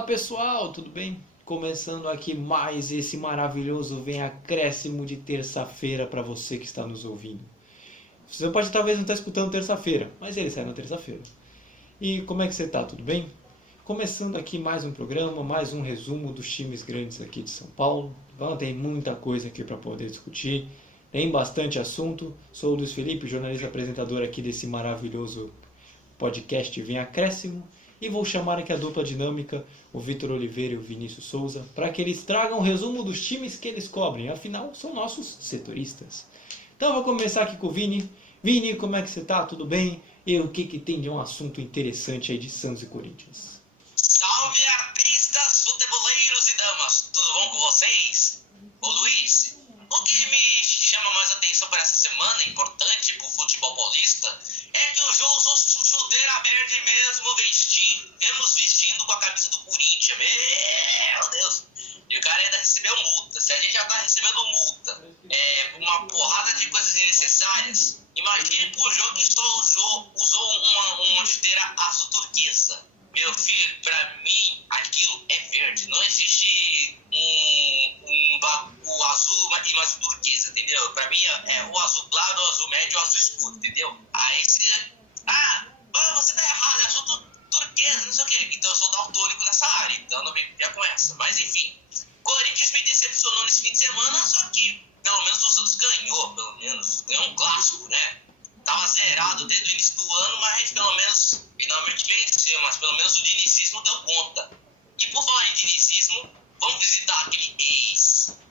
Fala pessoal, tudo bem? Começando aqui mais esse maravilhoso Vem Acréscimo de terça-feira para você que está nos ouvindo. Você pode talvez não estar escutando terça-feira, mas ele sai na terça-feira. E como é que você está? Tudo bem? Começando aqui mais um programa, mais um resumo dos times grandes aqui de São Paulo. Tem muita coisa aqui para poder discutir, tem bastante assunto. Sou o Luiz Felipe, jornalista apresentador aqui desse maravilhoso podcast Vem Acréscimo. E vou chamar aqui a dupla dinâmica, o Vitor Oliveira e o Vinícius Souza, para que eles tragam um resumo dos times que eles cobrem. Afinal, são nossos setoristas. Então eu vou começar aqui com o Vini. Vini, como é que você tá? Tudo bem? E o que tem de um assunto interessante aí de Santos e Corinthians? Salve artistas, futeboleiros e damas, tudo bom com vocês? Ô Luiz, o que me chama mais atenção para essa semana, importante para o futebol paulista, é que o João usou chuteira verde mesmo vestindo com a camisa do Corinthians. Meu Deus! E o cara ainda recebeu multa. Se a gente já tá recebendo multa, uma porrada de coisas desnecessárias, imagine pro jogo que só usou uma chuteira azul turquesa. Meu filho, pra mim, aquilo é verde. Não existe o azul e mais turquesa, entendeu? Pra mim é o azul claro, o azul médio, o azul escuro, entendeu? Aí você tá errado, é azul turquesa, não sei o quê. Então eu sou daltônico nessa área, então não me já com essa. Mas enfim, Corinthians me decepcionou nesse fim de semana, só que pelo menos o Santos ganhou, ganhou um clássico, né? Tava zerado desde o início do ano, mas pelo menos finalmente venceu, mas pelo menos o dinicismo deu conta. E por falar em dinicismo, vamos visitar aquele ex-setorista,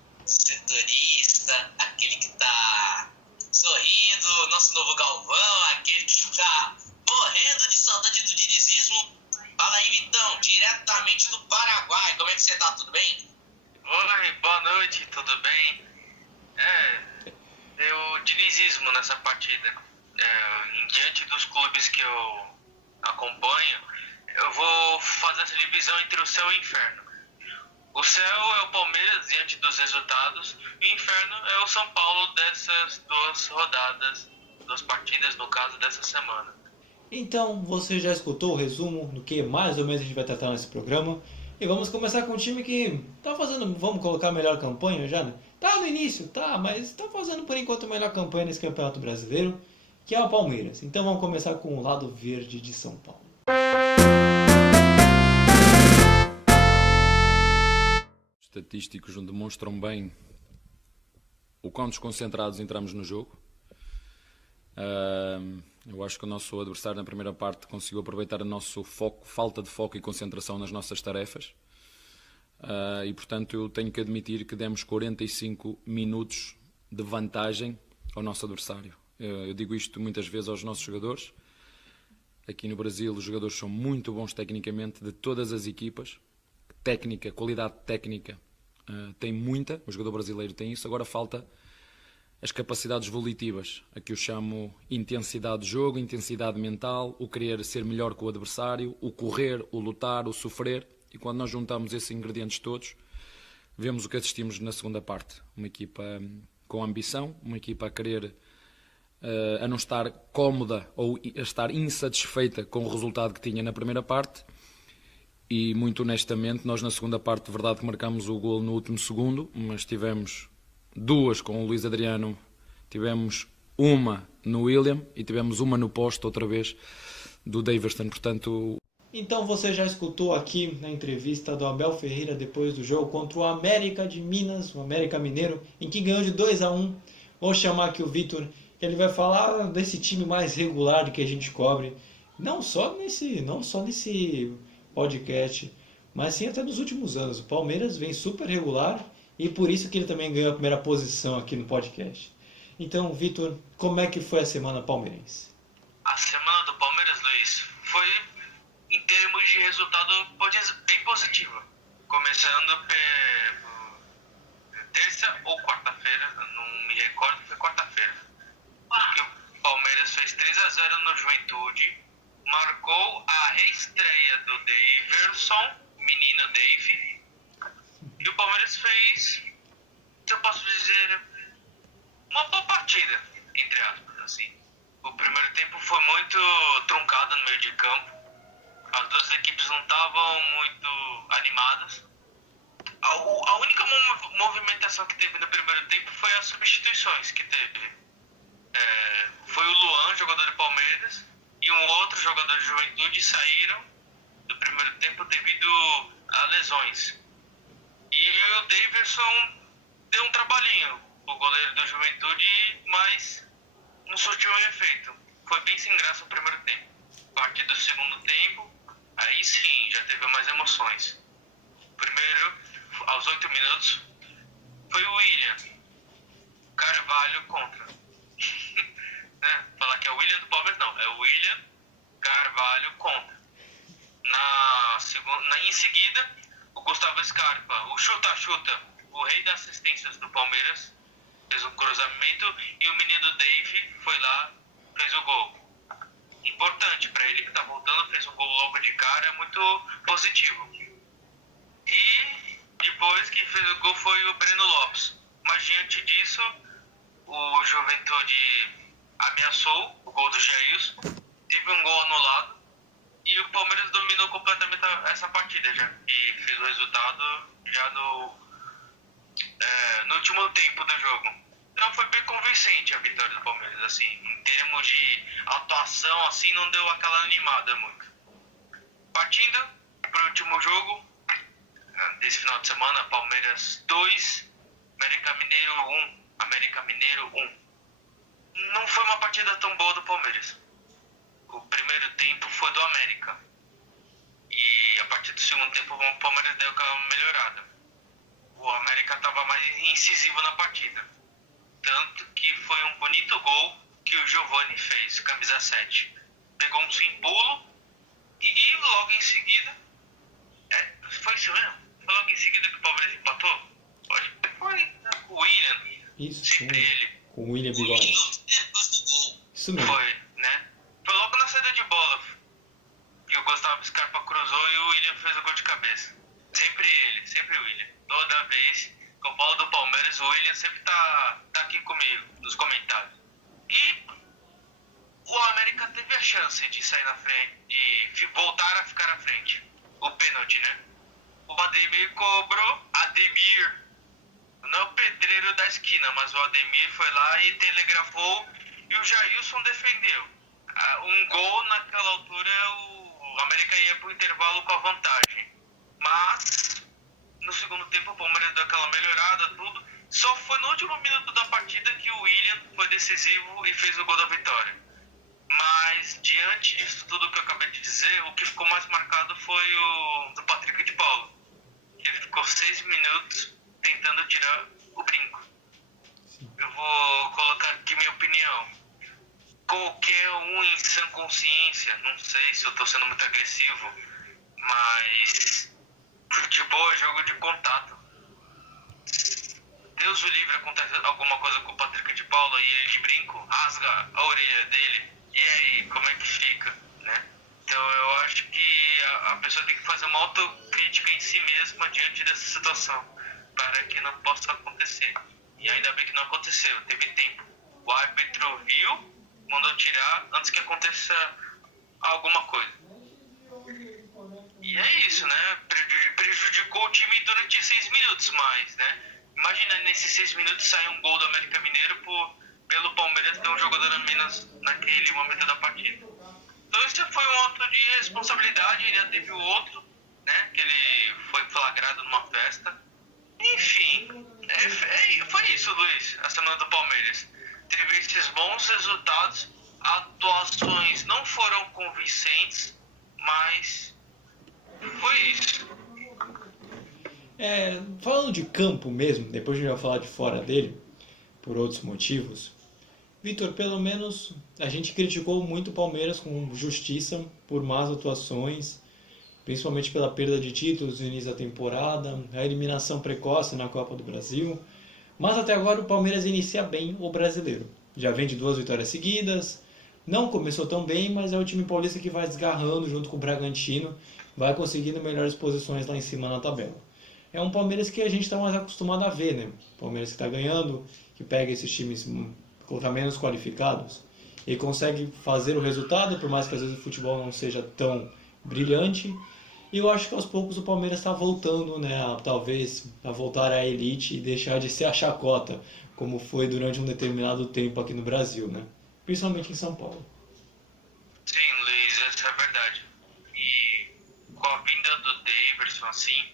aquele que tá sorrindo, nosso novo Galvão, aquele que tá morrendo de saudade do dinicismo. Fala aí, Vitão, diretamente do Paraguai, como é que você tá? Tudo bem? Oi, boa noite, tudo bem? Deu dinizismo nessa partida. Diante dos clubes que eu acompanho, eu vou fazer essa divisão entre o céu e o inferno. O céu é o Palmeiras diante dos resultados, e o inferno é o São Paulo dessas duas partidas, no caso dessa semana. Então, você já escutou o resumo do que mais ou menos a gente vai tratar nesse programa. E vamos começar com um time que tá fazendo, vamos colocar a melhor campanha já, né? Tá no início, tá, mas tá fazendo por enquanto a melhor campanha nesse Campeonato Brasileiro, que é o Palmeiras. Então vamos começar com o lado verde de São Paulo. Estatísticos demonstram bem o quão desconcentrados entramos no jogo. Eu acho que o nosso adversário na primeira parte conseguiu aproveitar o nosso foco, falta de foco e concentração nas nossas tarefas. E portanto eu tenho que admitir que demos 45 minutos de vantagem ao nosso adversário. Eu digo isto muitas vezes aos nossos jogadores. Aqui no Brasil os jogadores são muito bons tecnicamente, de todas as equipas. Técnica, qualidade técnica tem muita, o jogador brasileiro tem isso. Agora falta as capacidades volitivas, a que eu chamo intensidade de jogo, intensidade mental, o querer ser melhor que o adversário, o correr, o lutar, o sofrer. E quando nós juntamos esses ingredientes todos, vemos o que assistimos na segunda parte. Uma equipa com ambição, uma equipa a querer, a não estar cómoda ou a estar insatisfeita com o resultado que tinha na primeira parte. E muito honestamente, nós na segunda parte, de verdade que marcámos o golo no último segundo, mas tivemos duas com o Luís Adriano, tivemos uma no William e tivemos uma no poste outra vez do Daverson, portanto... Então você já escutou aqui na entrevista do Abel Ferreira depois do jogo contra o América de Minas, o América Mineiro, em que ganhou de 2-1. Vou chamar aqui o Vitor, que ele vai falar desse time mais regular que a gente cobre, não só nesse podcast, mas sim até nos últimos anos. O Palmeiras vem super regular e por isso que ele também ganhou a primeira posição aqui no podcast. Então, Vitor, como é que foi a semana palmeirense? A semana do Palmeiras, Luiz, foi em termos de resultado bem positiva. Começando terça ou quarta-feira, não me recordo, foi quarta-feira. Que o Palmeiras fez 3-0 no Juventude, marcou a reestreia do Daverson, menino Dave, e o Palmeiras fez, se eu posso dizer, uma boa partida, entre aspas, assim. O primeiro tempo foi muito truncado no meio de campo. As duas equipes não estavam muito animadas. A única movimentação que teve no primeiro tempo foi as substituições que teve. Foi o Luan, jogador do Palmeiras, e um outro jogador de Juventude saíram do primeiro tempo devido a lesões. E o Daverson deu um trabalhinho, o goleiro do Juventude, mas não surtiu efeito. Foi bem sem graça no primeiro tempo. A partir do segundo tempo, aí sim, já teve mais emoções. Primeiro, aos 8 minutos, foi o William. Carvalho contra. Né? Falar que é o William do Palmeiras, não. É o William Carvalho contra. Em seguida, o Gustavo Scarpa, o chuta-chuta, o rei das assistências do Palmeiras, fez um cruzamento e o menino Dave foi lá, fez o gol. Importante para ele que tá voltando, fez um gol logo de cara, muito positivo. E depois que fez o gol foi o Breno Lopes. Mas diante disso, o Juventude ameaçou o gol do Jailson, teve um gol anulado e o Palmeiras dominou completamente essa partida, já que fez o resultado já no último tempo do jogo. Então foi bem convincente a vitória do Palmeiras, assim, em termos de atuação, assim, não deu aquela animada muito. Partindo para o último jogo desse final de semana, Palmeiras 2, América Mineiro 1. América Mineiro 1. Não foi uma partida tão boa do Palmeiras. O primeiro tempo foi do América. E a partir do segundo tempo o Palmeiras deu aquela melhorada. O América estava mais incisivo na partida. Tanto que foi um bonito gol que o Giovani fez, camisa 7. Pegou um sem pulo e logo em seguida... foi isso mesmo? Foi logo em seguida que o Palmeiras empatou? Foi o William. Isso, sempre ele. Com o William Bigode. Isso mesmo. Foi, né? Foi logo na saída de bola que o Gustavo Scarpa cruzou e o William fez o gol de cabeça. Sempre ele, sempre o William. Toda vez que eu falo do Palmeiras, o William sempre tá aqui comigo, nos comentários. E o América teve a chance de sair na frente, de voltar a ficar à frente. O pênalti, né? O Ademir cobrou, não é o pedreiro da esquina, mas o Ademir foi lá e telegrafou e o Jailson defendeu. Um gol naquela altura, o América ia pro intervalo com a vantagem. Mas no segundo tempo o Palmeiras deu aquela melhorada, tudo. Só foi no último minuto da partida que o William foi decisivo e fez o gol da vitória. Mas diante disso tudo que eu acabei de dizer, o que ficou mais marcado foi o do Patrick de Paulo. Ele ficou 6 minutos tentando tirar o brinco. Sim. Eu vou colocar aqui minha opinião. Qualquer um em sã consciência, não sei se eu tô sendo muito agressivo, mas futebol é jogo de contato. Deus o livre, acontece alguma coisa com o Patrick de Paula e ele de brinco, rasga a orelha dele, e aí, como é que fica, né? Então eu acho que a pessoa tem que fazer uma autocrítica em si mesma diante dessa situação, para que não possa acontecer. E ainda bem que não aconteceu, teve tempo. O árbitro viu, mandou tirar antes que aconteça alguma coisa. E é isso, né? Prejudicou o time durante 6 minutos, mas, né? Imagina nesses 6 minutos sair um gol do América Mineiro pelo Palmeiras ter um jogador a menos naquele momento da partida. Então isso foi um ato de responsabilidade, ele já teve o outro, né? Que ele foi flagrado numa festa. Enfim, foi isso, Luiz, a semana do Palmeiras. Teve esses bons resultados, atuações não foram convincentes, mas foi isso. Falando de campo mesmo, depois a gente vai falar de fora dele, por outros motivos. Vitor, pelo menos a gente criticou muito o Palmeiras com justiça por más atuações, principalmente pela perda de títulos no início da temporada, a eliminação precoce na Copa do Brasil. Mas até agora o Palmeiras inicia bem o brasileiro. Já vem de 2 vitórias seguidas, não começou tão bem, mas é o time paulista que vai desgarrando junto com o Bragantino, vai conseguindo melhores posições lá em cima na tabela. É um Palmeiras que a gente está mais acostumado a ver, né? Palmeiras que está ganhando, que pega esses times colocar menos qualificados e consegue fazer o resultado, por mais que às vezes o futebol não seja tão brilhante. E eu acho que aos poucos o Palmeiras está voltando, né, talvez a voltar à elite e deixar de ser a chacota, como foi durante um determinado tempo aqui no Brasil, né? Principalmente em São Paulo. Sim, Luiz, essa é a verdade. E com a vinda do Daverson, assim,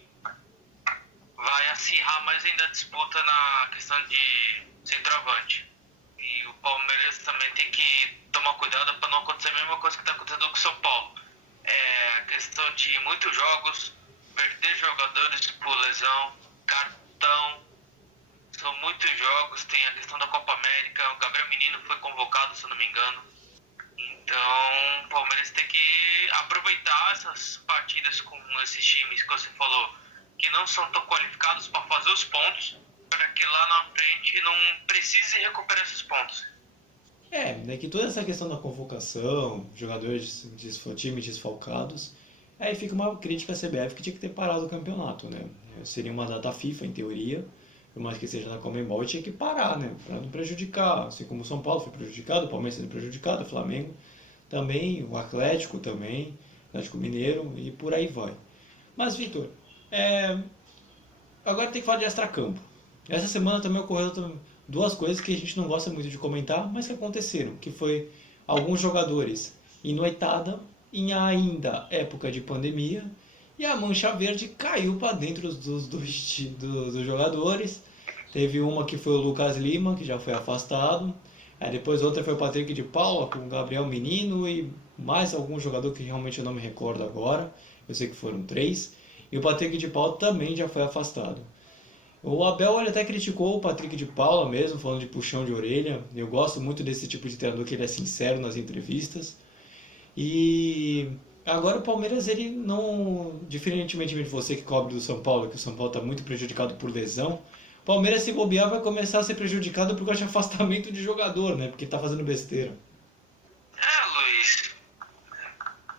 vai acirrar mais ainda a disputa na questão de centroavante. E o Palmeiras também tem que tomar cuidado para não acontecer a mesma coisa que está acontecendo com o São Paulo. A questão de muitos jogos, perder jogadores por lesão, cartão, são muitos jogos, tem a questão da Copa América, o Gabriel Menino foi convocado, se eu não me engano. Então, o Palmeiras tem que aproveitar essas partidas com esses times que você falou, que não são tão qualificados para fazer os pontos, para que lá na frente não precise recuperar esses pontos. Né, que toda essa questão da convocação, jogadores, times desfalcados, aí fica uma crítica à CBF que tinha que ter parado o campeonato, né? Seria uma data FIFA, em teoria, por mais que seja na Conmebol, tinha que parar, né? Para não prejudicar, assim como o São Paulo foi prejudicado, o Palmeiras sendo prejudicado, o Flamengo também, o Atlético também, o Atlético Mineiro e por aí vai. Mas, Vitor, agora tem que falar de extracampo. Essa semana também ocorreu duas coisas que a gente não gosta muito de comentar, mas que aconteceram, que foi alguns jogadores em noitada, em ainda época de pandemia, e a mancha verde caiu para dentro dos jogadores. Teve uma que foi o Lucas Lima, que já foi afastado. Aí depois outra foi o Patrick de Paula, com o Gabriel Menino e mais algum jogador que realmente eu não me recordo agora. Eu sei que foram 3. E o Patrick de Paula também já foi afastado. O Abel ele até criticou o Patrick de Paula mesmo, falando de puxão de orelha. Eu gosto muito desse tipo de treinador, que ele é sincero nas entrevistas. E agora o Palmeiras, ele não, diferentemente de você que cobre do São Paulo, que o São Paulo está muito prejudicado por lesão, o Palmeiras, se bobear, vai começar a ser prejudicado por causa de afastamento de jogador, né? Porque está fazendo besteira. Luiz,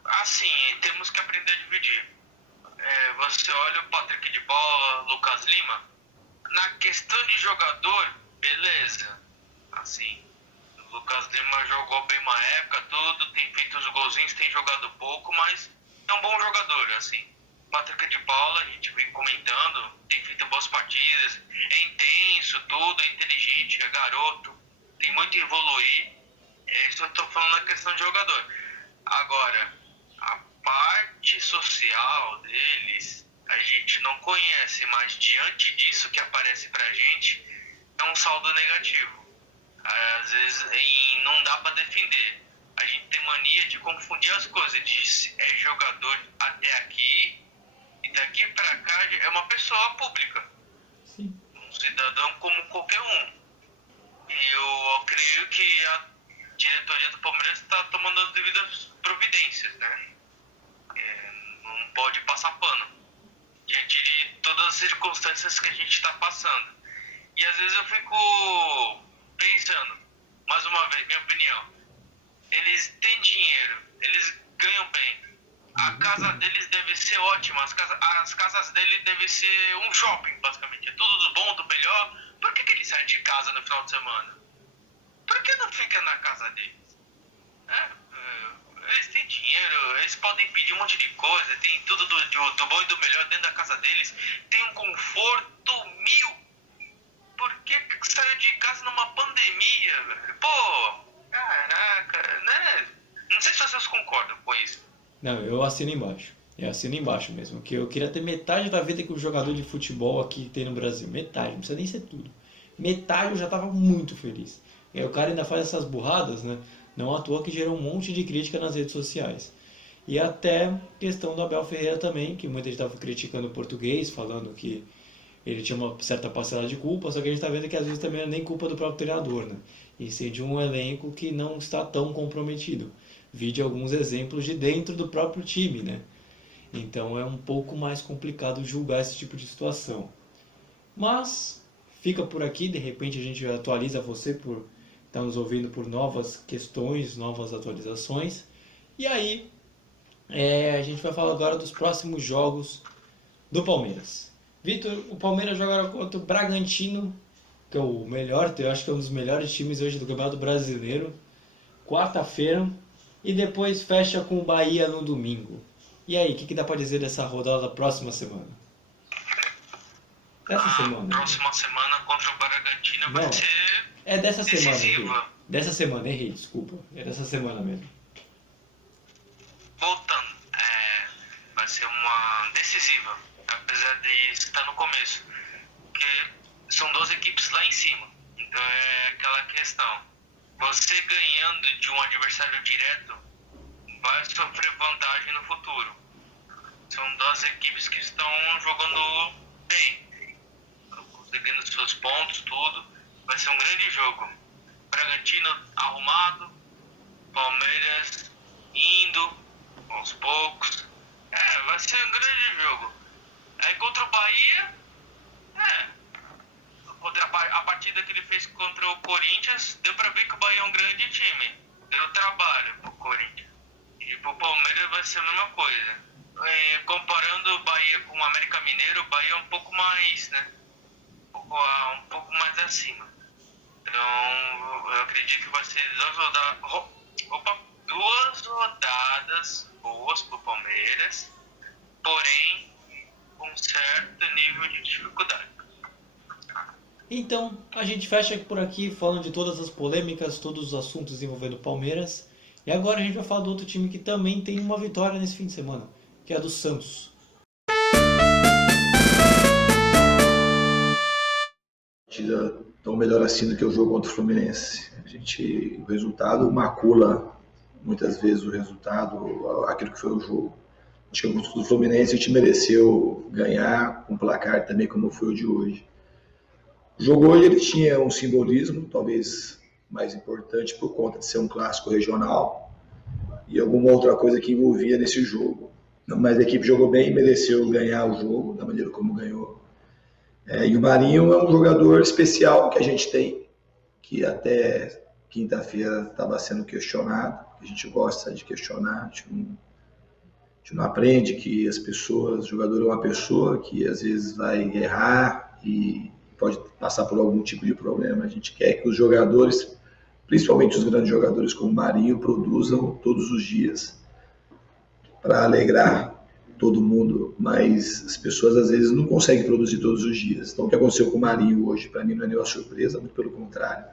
assim, temos que aprender a dividir. Você olha o Patrick de Paula, Lucas Lima, na questão de jogador, beleza. Assim, o Lucas Lima jogou bem uma época, tudo, tem feito os golzinhos, tem jogado pouco, mas é um bom jogador, assim. Patrick de Paula, a gente vem comentando, tem feito boas partidas, é intenso, tudo, é inteligente, é garoto, tem muito a evoluir. Isso eu tô falando na questão de jogador. Agora, a parte social deles, a gente não conhece, mas diante disso que aparece pra gente, é um saldo negativo. Às vezes não dá pra defender. A gente tem mania de confundir as coisas, de jogador até aqui, e daqui pra cá é uma pessoa pública. Sim. Um cidadão como qualquer um. E eu creio que a diretoria do Palmeiras está tomando as devidas providências, né? Não pode passar pano diante de todas as circunstâncias que a gente está passando. E às vezes eu fico pensando, mais uma vez, minha opinião, eles têm dinheiro, eles ganham bem, a casa deles deve ser ótima, as casas deles devem ser um shopping, basicamente, é tudo do bom, do melhor. Por que eles saem de casa no final de semana? Por que não fica na casa deles? Eles têm dinheiro, eles podem pedir um monte de coisa, tem tudo do bom e do melhor dentro da casa deles, tem um conforto mil. Por que saiu de casa numa pandemia, velho? Pô, caraca, né? Não sei se vocês concordam com isso. Não, eu assino embaixo. Eu assino embaixo mesmo. Que eu queria ter metade da vida que o jogador de futebol aqui tem no Brasil. Metade, não precisa nem ser tudo. Metade eu já estava muito feliz. E aí o cara ainda faz essas burradas, né? Não à toa que gerou um monte de crítica nas redes sociais. E até questão do Abel Ferreira também, que muita gente estava criticando o português, falando que ele tinha uma certa parcela de culpa, só que a gente está vendo que às vezes também não é nem culpa do próprio treinador, né? E sim de um elenco que não está tão comprometido. Vide alguns exemplos de dentro do próprio time, né? Então é um pouco mais complicado julgar esse tipo de situação. Mas fica por aqui, de repente a gente atualiza você por estar nos ouvindo por novas questões, novas atualizações. E aí a gente vai falar agora dos próximos jogos do Palmeiras. Vitor, o Palmeiras joga contra o Bragantino, que é o melhor, eu acho que é um dos melhores times hoje do Campeonato Brasileiro, quarta-feira, e depois fecha com o Bahia no domingo. E aí, o que dá pra dizer dessa rodada da próxima semana? Dessa semana. Próxima semana contra o Bragantino vai Não, ser é dessa semana, errei. decisiva. Dessa semana, errei, desculpa. É dessa semana mesmo. Voltando, vai ser uma decisiva, apesar de estar no começo, porque são duas equipes lá em cima. Então é aquela questão, você ganhando de um adversário direto vai sofrer vantagem no futuro. São duas equipes que estão jogando bem, conseguindo seus pontos, tudo. Vai ser um grande jogo. Bragantino arrumado, Palmeiras indo aos poucos. Vai ser um grande jogo. Aí contra o Bahia, a partida que ele fez contra o Corinthians, deu pra ver que o Bahia é um grande time. Deu trabalho pro Corinthians. E pro Palmeiras vai ser a mesma coisa. Comparando o Bahia com o América Mineiro, o Bahia é um pouco mais, né? Um pouco mais acima. Então, eu acredito que vai ser duas rodadas boas pro Palmeiras, porém, com certo nível de dificuldade. Então, a gente fecha por aqui falando de todas as polêmicas, todos os assuntos envolvendo o Palmeiras. E agora a gente vai falar do outro time que também tem uma vitória nesse fim de semana, que é a do Santos. Partida tão melhor assim do que o jogo contra o Fluminense. O resultado macula muitas vezes o resultado, aquilo que foi o jogo. Acho que contra o Fluminense a gente mereceu ganhar com um placar também como foi o de hoje. O jogo hoje ele tinha um simbolismo, talvez mais importante por conta de ser um clássico regional e alguma outra coisa que envolvia nesse jogo. Mas a equipe jogou bem, mereceu ganhar o jogo da maneira como ganhou. E o Marinho é um jogador especial que a gente tem, que até quinta-feira estava sendo questionado. A gente gosta de questionar, a gente não aprende que as pessoas, o jogador é uma pessoa que às vezes vai errar e pode passar por algum tipo de problema. A gente quer que os jogadores, principalmente os grandes jogadores como o Marinho, produzam todos os dias para alegrar todo mundo, mas as pessoas às vezes não conseguem produzir todos os dias. Então o que aconteceu com o Marinho hoje, para mim não é nenhuma surpresa, muito pelo contrário.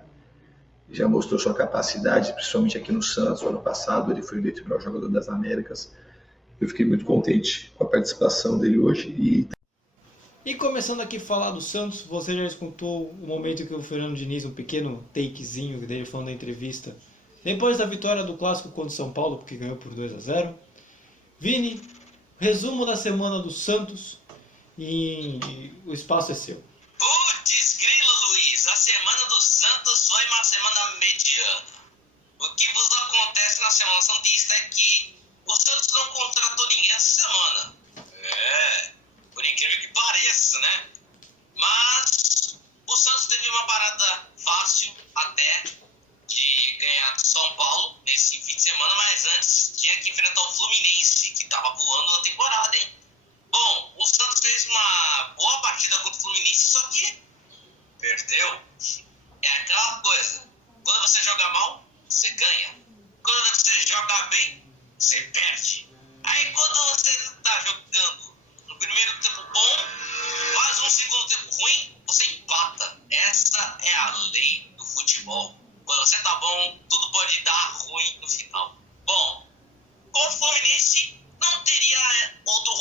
Ele já mostrou sua capacidade, principalmente aqui no Santos. O ano passado ele foi eleito o melhor jogador das Américas. Eu fiquei muito contente com a participação dele hoje. E começando aqui a falar do Santos, você já escutou o momento que o Fernando Diniz, um pequeno takezinho dele falando na entrevista, depois da vitória do Clássico contra o São Paulo, porque ganhou por 2-0. Vini, resumo da semana do Santos e o espaço é seu. Putz, grilo, Luiz, a semana do Santos foi uma semana mediana. O que vos acontece na semana santista é que o Santos não contratou ninguém essa semana. Por incrível que pareça, né? Mas o Santos teve uma parada fácil até de ganhar do São Paulo nesse fim de semana, mas antes tinha que enfrentar o Fluminense, que estava voando na temporada, hein? Bom, o Santos fez uma boa partida contra o Fluminense, só que perdeu. É aquela coisa, quando você joga mal, você ganha. Quando você joga bem, você perde. Aí quando você está jogando no primeiro tempo bom, faz um segundo tempo ruim, você empata. Essa é a lei do futebol. Quando você tá bom, tudo pode dar ruim no final. Bom, com o Fluminense não teria outro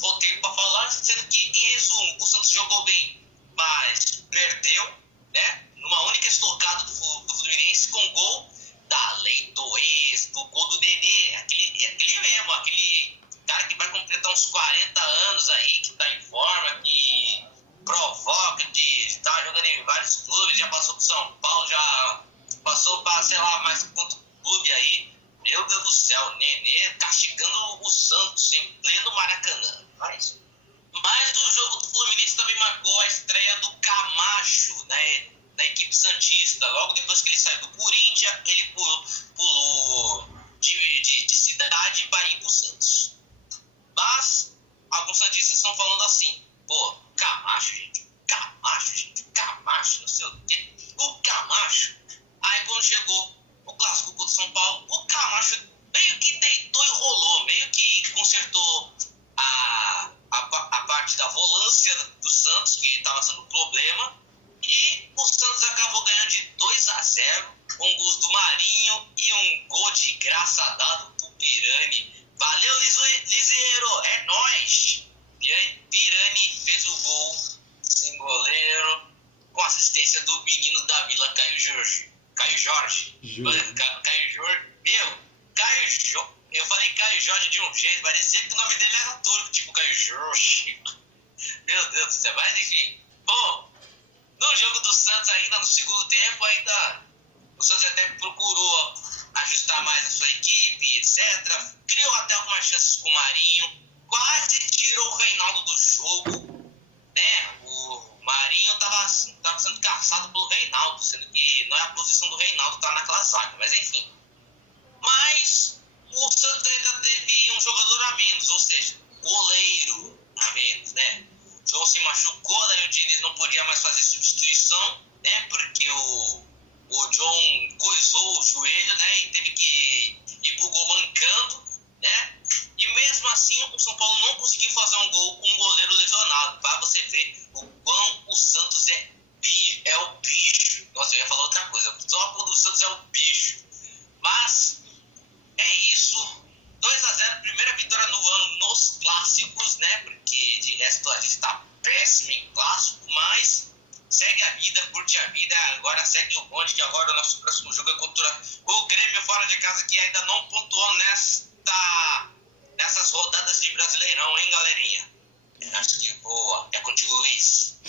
roteiro para falar, sendo que, em resumo, o Santos jogou bem, mas perdeu, né? Numa única estocada do Fluminense com gol da lei do ex, do gol do Nenê, aquele mesmo, aquele cara que vai completar uns 40 anos aí, que tá em forma, que provoca, que tá jogando em vários clubes, já passou pro São Paulo, já passou para, sei lá, mais quanto clube aí. Meu Deus do céu, Nenê castigando o Santos em pleno Maracanã. Mas o jogo do Fluminense também marcou a estreia do Camacho, né, da equipe santista. Logo depois que ele saiu do Corinthians, ele pulou de cidade para ir pro Santos. Mas alguns santistas estão falando assim, pô, Camacho, não sei o quê. O Camacho. Aí quando chegou o clássico contra o São Paulo, o Camacho meio que deitou e rolou, meio que consertou 0, com gols do Marinho e um gol de graça dado pro Pirani. Valeu, Liseiro, é nóis! Pirani fez o gol sem goleiro, com assistência do menino da Vila, Caio Jorge. Caio Jorge. Eu falei Caio Jorge de um jeito, parecia que o nome dele era turco, tipo Caio Jorge. Meu Deus do céu, mas enfim. Bom, no jogo do Santos ainda, no segundo tempo, o Santos até procurou ajustar mais a sua equipe, etc. Criou até algumas chances com o Marinho, quase tirou o Reinaldo do jogo, né? O Marinho estava sendo caçado pelo Reinaldo, sendo que não é a posição do Reinaldo estar naquela zaga, mas enfim. Mas o Santos ainda teve um jogador a menos, ou seja, goleiro a menos, né? O João se machucou, daí o Diniz não podia mais fazer substituição, né? Porque o John coisou o joelho, né? E teve que ir pro gol mancando, né? E mesmo assim o São Paulo não conseguiu fazer um gol com um goleiro lesionado, para você ver o quão o Santos é o bicho. Nossa, eu ia falar outra coisa, só quando o Santos é o bicho. Mas é isso. 2-0, primeira vitória no ano nos clássicos, né? Porque de resto a gente tá péssimo em clássico, mas segue a vida, curte a vida. Agora segue o bonde, que agora o nosso próximo jogo é contra o Grêmio fora de casa, que ainda não pontuou nessas rodadas de Brasileirão, hein, galerinha? Acho que boa. É contigo, Luiz.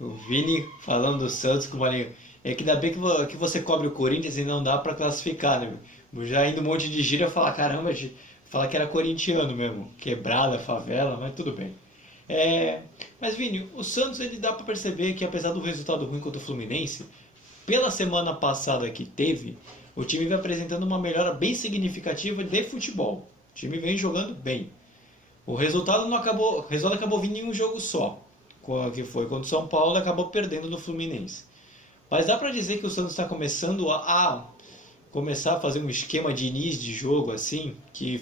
O Vini falando do Santos com o Marinho. É que ainda bem que você cobre o Corinthians e não dá pra classificar, né? Já indo um monte de gíria, falar, caramba, falar que era corintiano mesmo. Quebrada, favela, mas tudo bem. Mas Vini, o Santos, ele dá pra perceber que apesar do resultado ruim contra o Fluminense, pela semana passada que teve, o time vem apresentando uma melhora bem significativa de futebol. O time vem jogando bem. O resultado acabou vindo em um jogo só, que foi contra o São Paulo, e acabou perdendo no Fluminense. Mas dá pra dizer que o Santos está começando a começar a fazer um esquema de início de jogo assim, e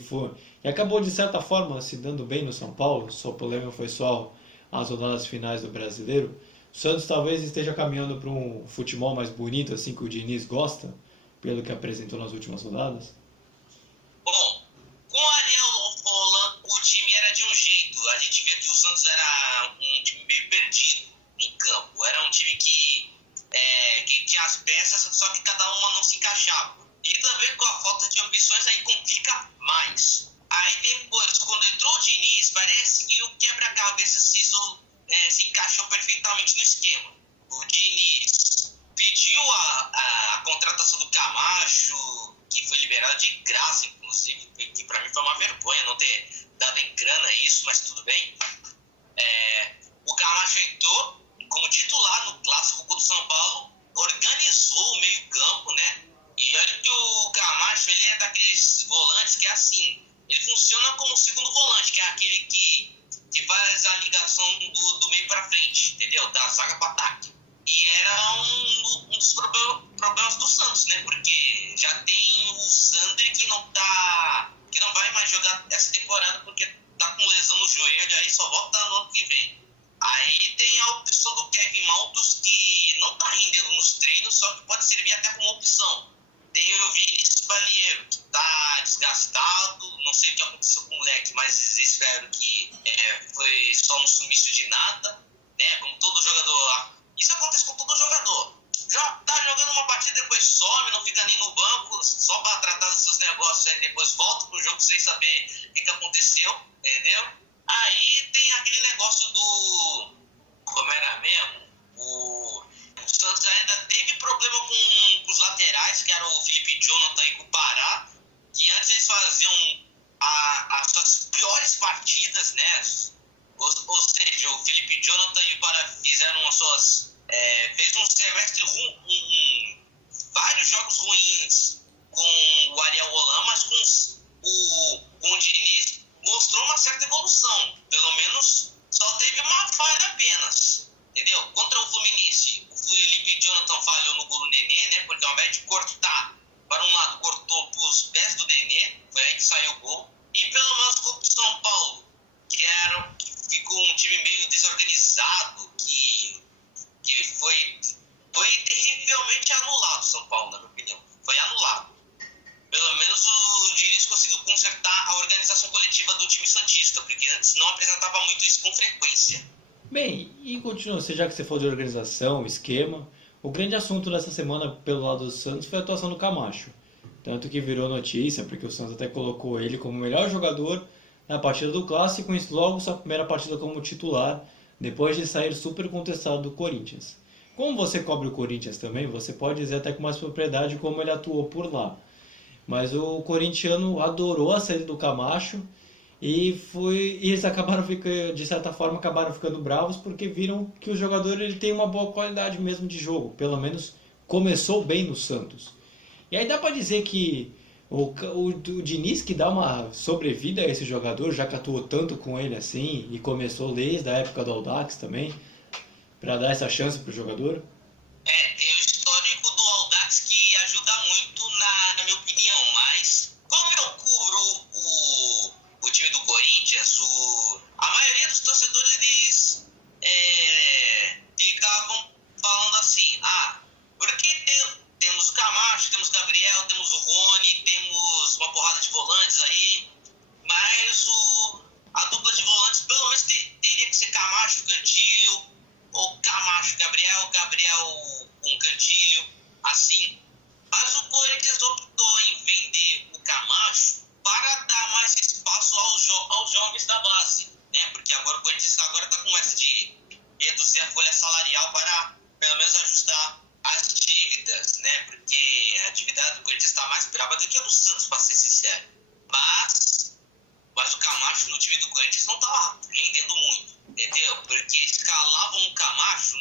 acabou de certa forma se dando bem no São Paulo. Só o problema foi só as rodadas finais do Brasileiro. O Santos talvez esteja caminhando para um futebol mais bonito, assim, que o Diniz gosta, pelo que apresentou nas últimas rodadas. Bom, com o Ariel Holan, o time era de um jeito. A gente vê que o Santos era um time meio perdido em campo. Era um time que tinha as peças, só que cada uma não se encaixava. E também com a falta de opções aí complica mais. Aí depois, quando entrou o Diniz, parece que o quebra-cabeça se encaixou perfeitamente no esquema. O Diniz pediu a contratação do Camacho, que foi liberado de graça, inclusive, que pra mim foi uma vergonha não ter dado em grana isso, mas tudo bem. O Camacho entrou como titular no clássico contra o São Paulo, organizou o meio-campo, né? E olha que o Camacho, ele é daqueles volantes que é assim, ele funciona como segundo volante, que é aquele que faz a ligação do meio para frente, entendeu? Da zaga para ataque. E era um dos problemas do Santos, né? Porque já tem o Sandri que não vai mais jogar essa temporada porque tá com lesão no joelho, aí só volta no ano que vem. Aí tem a opção do Kevin Maltos, que não tá rendendo nos treinos, só que pode servir até como opção. Tem o Vinícius Balieiro, que tá desgastado, não sei o que aconteceu com o moleque, mas espero que foi só um sumiço de nada, né? Como todo jogador. Isso acontece com todo jogador. Já tá jogando uma partida, depois some, não fica nem no banco, só para tratar dos seus negócios, aí depois volta pro jogo sem saber o que aconteceu, entendeu? Aí tem aquele negócio do... Como era mesmo? O Santos ainda teve problema com os laterais, que era o Felipe Jonathan e o Pará, que antes eles faziam as suas piores partidas, né? Ou seja, o Felipe Jonathan e o Pará fizeram as suas... fez um semestre ruim, vários jogos ruins com o Ariel Holan, mas com o Diniz mostrou uma certa evolução. Pelo menos só teve uma falha apenas, entendeu? Contra o Fluminense, o Felipe Jonathan falhou no gol do Nenê, né? Porque ao invés de cortar para um lado, cortou para os pés do Nenê, foi aí que saiu o gol. E pelo menos contra o São Paulo, que ficou um time meio desorganizado, que foi terrivelmente anulado. antes não apresentava muito isso com frequência. Bem, e continua, já que você falou de organização, esquema, o grande assunto dessa semana pelo lado do Santos foi a atuação do Camacho. Tanto que virou notícia, porque o Santos até colocou ele como melhor jogador na partida do Clássico e logo sua primeira partida como titular, depois de sair super contestado do Corinthians. Como você cobre o Corinthians também, você pode dizer até com mais propriedade como ele atuou por lá. Mas o corintiano adorou a saída do Camacho e eles acabaram ficando, de certa forma, acabaram ficando bravos porque viram que o jogador ele tem uma boa qualidade mesmo de jogo, pelo menos começou bem no Santos. E aí dá pra dizer que o Diniz que dá uma sobrevida a esse jogador, já que atuou tanto com ele assim e começou desde a época do Audax também, para dar essa chance pro jogador. Tem o histórico do Audax que ajuda muito na minha opinião, mas como eu cubro o time do Corinthians, a maioria dos torcedores eles ficavam falando assim, porque temos o Camacho, temos o Gabriel, temos o Rony, temos uma porrada de volantes aí, mas a dupla de volantes pelo menos teria que ser Camacho, Cantilho, ou Camacho, Gabriel com Cantilho, assim. Mas o Corinthians optou em vender o Camacho para dar mais espaço aos jovens da base, né? Porque agora o Corinthians está com essa de reduzir a folha salarial para pelo menos ajustar as dívidas, né? Porque a dívida do Corinthians está mais brava do que a do Santos, para ser sincero. Mas o Camacho no time do Corinthians não estava rendendo muito, entendeu? Porque escalavam o Camacho,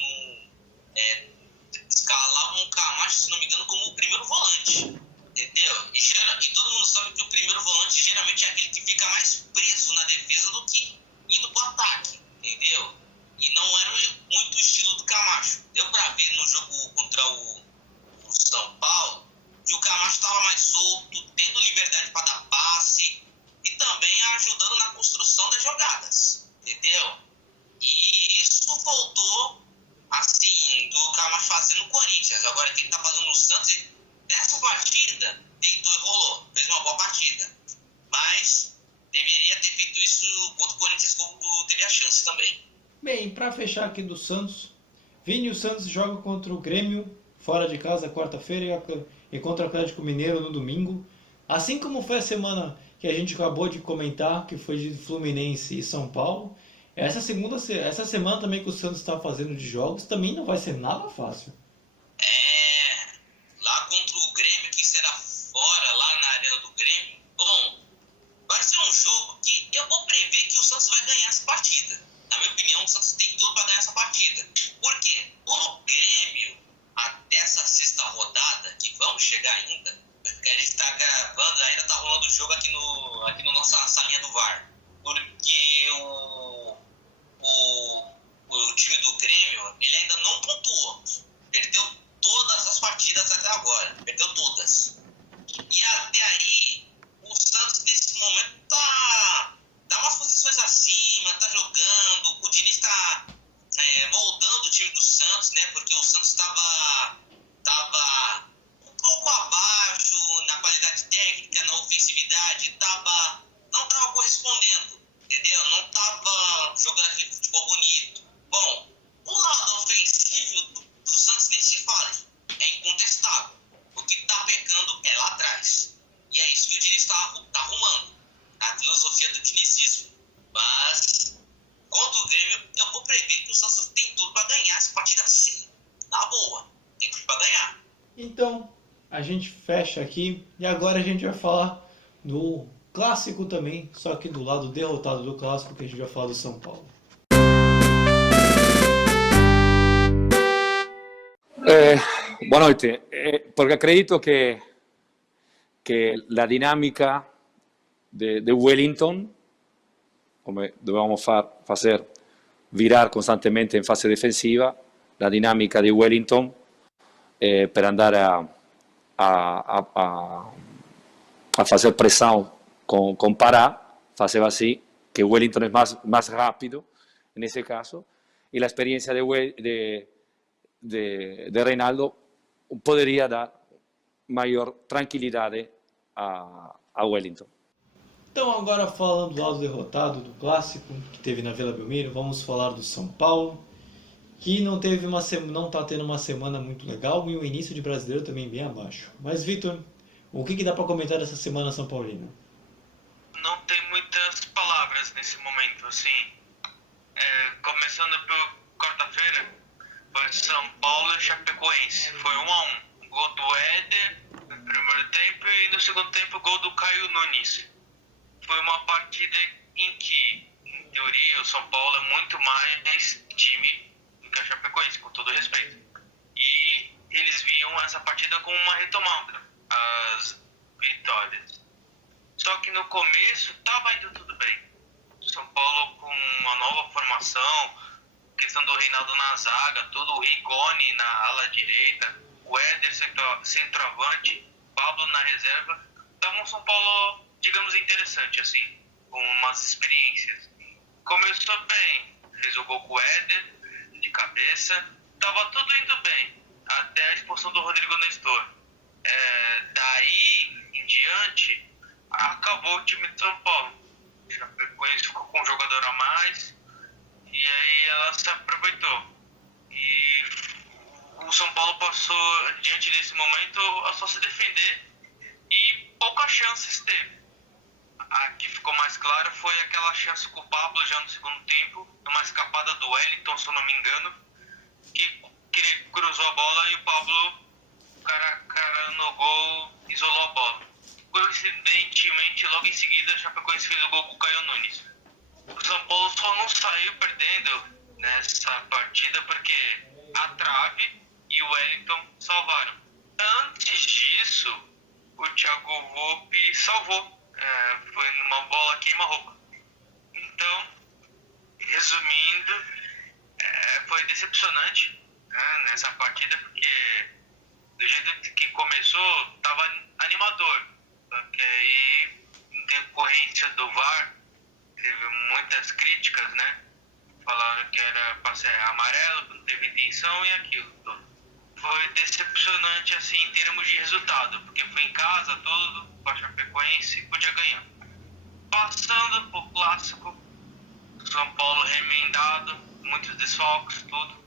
se não me engano, como o primeiro volante, entendeu? E todo mundo sabe que o primeiro volante geralmente é aquele que fica mais preso na defesa do que indo para o ataque, entendeu? E não era muito o estilo do Camacho. Deu para ver no jogo contra o São Paulo que o Camacho estava mais solto, tendo liberdade para dar passe e também ajudando na construção das jogadas, entendeu? E isso faltou, assim, do Camacho fazer no Corinthians. Agora que ele tá fazendo no Santos, nessa partida, deitou e rolou, fez uma boa partida. Mas deveria ter feito isso contra o Corinthians, como teve a chance também. Bem, para fechar aqui do Santos, Vini, o Santos joga contra o Grêmio, fora de casa, quarta-feira, e contra o Atlético Mineiro no domingo. Assim como foi a semana que a gente acabou de comentar, que foi de Fluminense e São Paulo, essa semana também que o Santos está fazendo de jogos também não vai ser nada fácil. Lá contra o Grêmio, que será fora, lá na Arena do Grêmio, bom, vai ser um jogo que eu vou prever que o Santos vai ganhar essa partida. Na minha opinião, o Santos tem tudo para ganhar essa partida. Por quê? O Grêmio, até essa sexta rodada, que vamos chegar ainda, porque a gente está gravando, ainda está rolando o jogo aqui no nossa salinha do VAR. Porque o time do Grêmio, ele ainda não pontuou. Perdeu todas as partidas até agora. Perdeu todas. E até aí, o Santos nesse momento tá umas posições acima, tá jogando. O Diniz tá moldando o time do Santos, né? Porque o Santos tava um pouco abaixo na qualidade técnica, na ofensividade, não tava correspondendo, entendeu? Não tava jogando aquele futebol bonito. Bom, o lado ofensivo do Santos nem se fala, é incontestável. O que tá pecando é lá atrás. E é isso que o Diniz tá arrumando, a filosofia do dinicismo. Mas, contra o Grêmio, eu vou prever que o Santos tem tudo para ganhar essa partida sim. Na boa, tem tudo para ganhar. Então, a gente fecha aqui e agora a gente vai falar do clássico também, só que do lado derrotado do clássico, que a gente vai falar do São Paulo. Buenas noches, porque acredito que la dinámica de Wellington, come dovevamo fazer virar costantemente in fase defensiva, la dinamica di Wellington per andare a fazer pressão con Pará, faceva sì que Wellington es más rápido en ese caso, y la experiencia de Reinaldo podría dar mayor tranquilidad a Wellington. Então agora falando do lado derrotado do clássico que teve na Vila Belmiro, vamos falar do São Paulo, que não está tendo uma semana muito legal e o início de brasileiro também bem abaixo. Mas Vitor, o que dá para comentar dessa semana São Paulina? Não tem muitas palavras nesse momento, assim. Começando por quarta-feira, foi São Paulo e Chapecoense. Foi 1-1. Gol do Éder no primeiro tempo e no segundo tempo gol do Caio Nunes. Foi uma partida em que, em teoria, o São Paulo é muito mais time do que a Chapecoense, com todo respeito. E eles viam essa partida como uma retomada, as vitórias. Só que no começo estava indo tudo bem. São Paulo com uma nova formação, questão do Reinaldo na zaga, todo o Rigoni na ala direita, o Éder centroavante, Pablo na reserva. Estava um São Paulo, digamos, interessante, assim, com umas experiências. Começou bem, fez o gol com o Éder, de cabeça, estava tudo indo bem, até a expulsão do Rodrigo Nestor. Daí em diante, acabou o time de São Paulo. O Chapecoense ficou com um jogador a mais e aí ela se aproveitou. E o São Paulo passou, diante desse momento, a só se defender e poucas chances teve. A que ficou mais clara foi aquela chance com o Pablo já no segundo tempo, numa escapada do Wellington, se eu não me engano, que ele cruzou a bola e o Pablo, cara no gol, isolou a bola. Coincidentemente, logo em seguida, a Chapecoense fez o gol com o Caio Nunes. O São Paulo só não saiu perdendo nessa partida porque a trave e o Wellington salvaram. Antes disso, o Thiago Volpi salvou. Foi numa bola queima-roupa. Então, resumindo, foi decepcionante, né, nessa partida porque do jeito que começou, estava animador. Só que aí, em decorrência do VAR, teve muitas críticas, né? Falaram que era para ser amarelo, não teve intenção e aquilo tudo. Foi decepcionante, assim, em termos de resultado, porque foi em casa, todo o Chapecoense podia ganhar. Passando pro clássico, São Paulo remendado, muitos desfalques, tudo.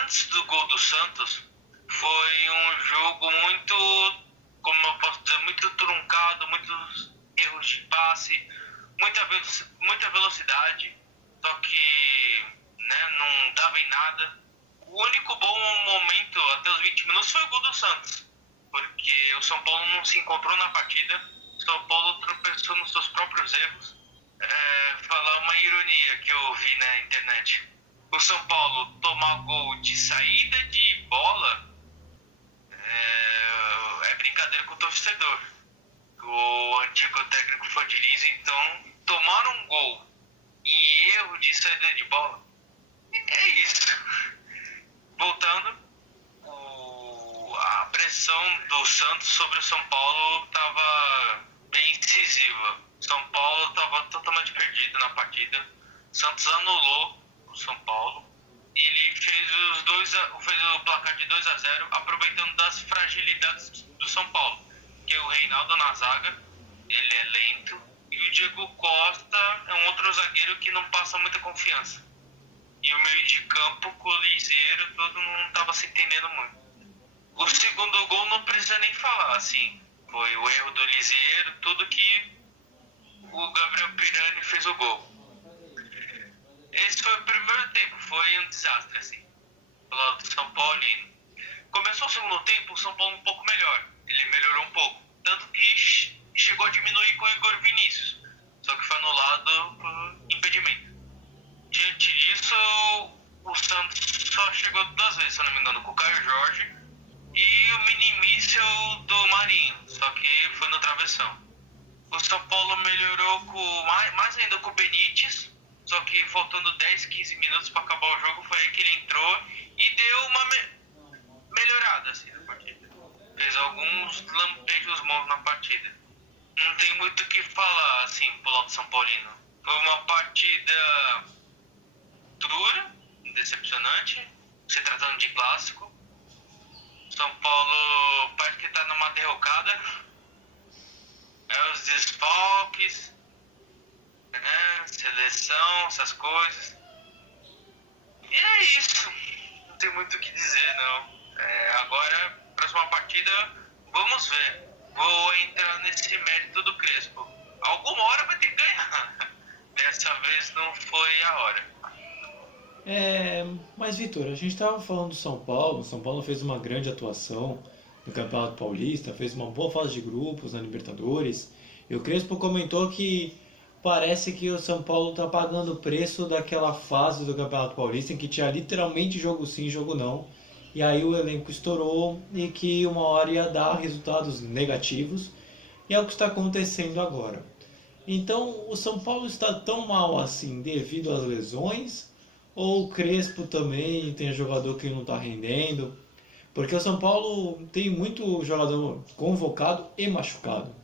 Antes do gol do Santos, foi um jogo muito, como eu posso dizer, muito truncado, muitos erros de passe, muita velocidade, só que, né, não dava em nada. O único bom momento até os 20 minutos foi o gol do Santos, porque o São Paulo não se encontrou na partida, o São Paulo tropeçou nos seus próprios erros. Falar uma ironia que eu vi na internet: o São Paulo tomar gol de saída de bola é brincadeira com o torcedor. O antigo técnico foi de Liz, então tomar um gol e erro de saída de bola é isso. Voltando, a pressão do Santos sobre o São Paulo estava bem incisiva. São Paulo estava totalmente perdido na partida. Santos anulou o São Paulo e ele fez o placar de 2-0, aproveitando das fragilidades do São Paulo, que é o Reinaldo na zaga, ele é lento, e o Diego Costa é um outro zagueiro que não passa muita confiança. E o meio de campo, com o Liseiro, todo mundo estava se entendendo muito. O segundo gol não precisa nem falar, assim, foi o erro do Liseiro, tudo que o Gabriel Pirani fez o gol. Esse foi o primeiro tempo, foi um desastre, assim, do lado do São Paulino. Começou o segundo tempo, o São Paulo um pouco melhor, ele melhorou um pouco, tanto que chegou a diminuir com o Igor Vinícius, só que foi anulado por impedimento. Diante disso, o Santos só chegou 2 vezes, se eu não me engano, com o Caio Jorge e o mini-míssel do Marinho, só que foi no travessão. O São Paulo melhorou mais ainda com o Benítez, só que faltando 10, 15 minutos para acabar o jogo, foi aí que ele entrou e deu uma melhorada assim, na partida. Fez alguns lampejos bons na partida. Não tem muito o que falar assim, pro lado do São Paulino. Foi uma partida dura, decepcionante, se tratando de clássico. São Paulo parece que tá numa derrocada. os desfalques, né? Seleção, essas coisas. E é isso. Não tem muito o que dizer, não. Agora, próxima partida, vamos ver. Vou entrar nesse mérito do Crespo. Alguma hora vai ter que ganhar. Dessa vez não foi a hora. Mas Vitor, a gente estava falando do São Paulo. O São Paulo fez uma grande atuação no Campeonato Paulista, fez uma boa fase de grupos na Libertadores. E o Crespo comentou que parece que o São Paulo está pagando o preço daquela fase do Campeonato Paulista em que tinha literalmente jogo sim, jogo não. E aí o elenco estourou e que uma hora ia dar resultados negativos. E é o que está acontecendo agora. Então, o São Paulo está tão mal assim devido às lesões? Ou o Crespo também tem jogador que não está rendendo? Porque o São Paulo tem muito jogador convocado e machucado.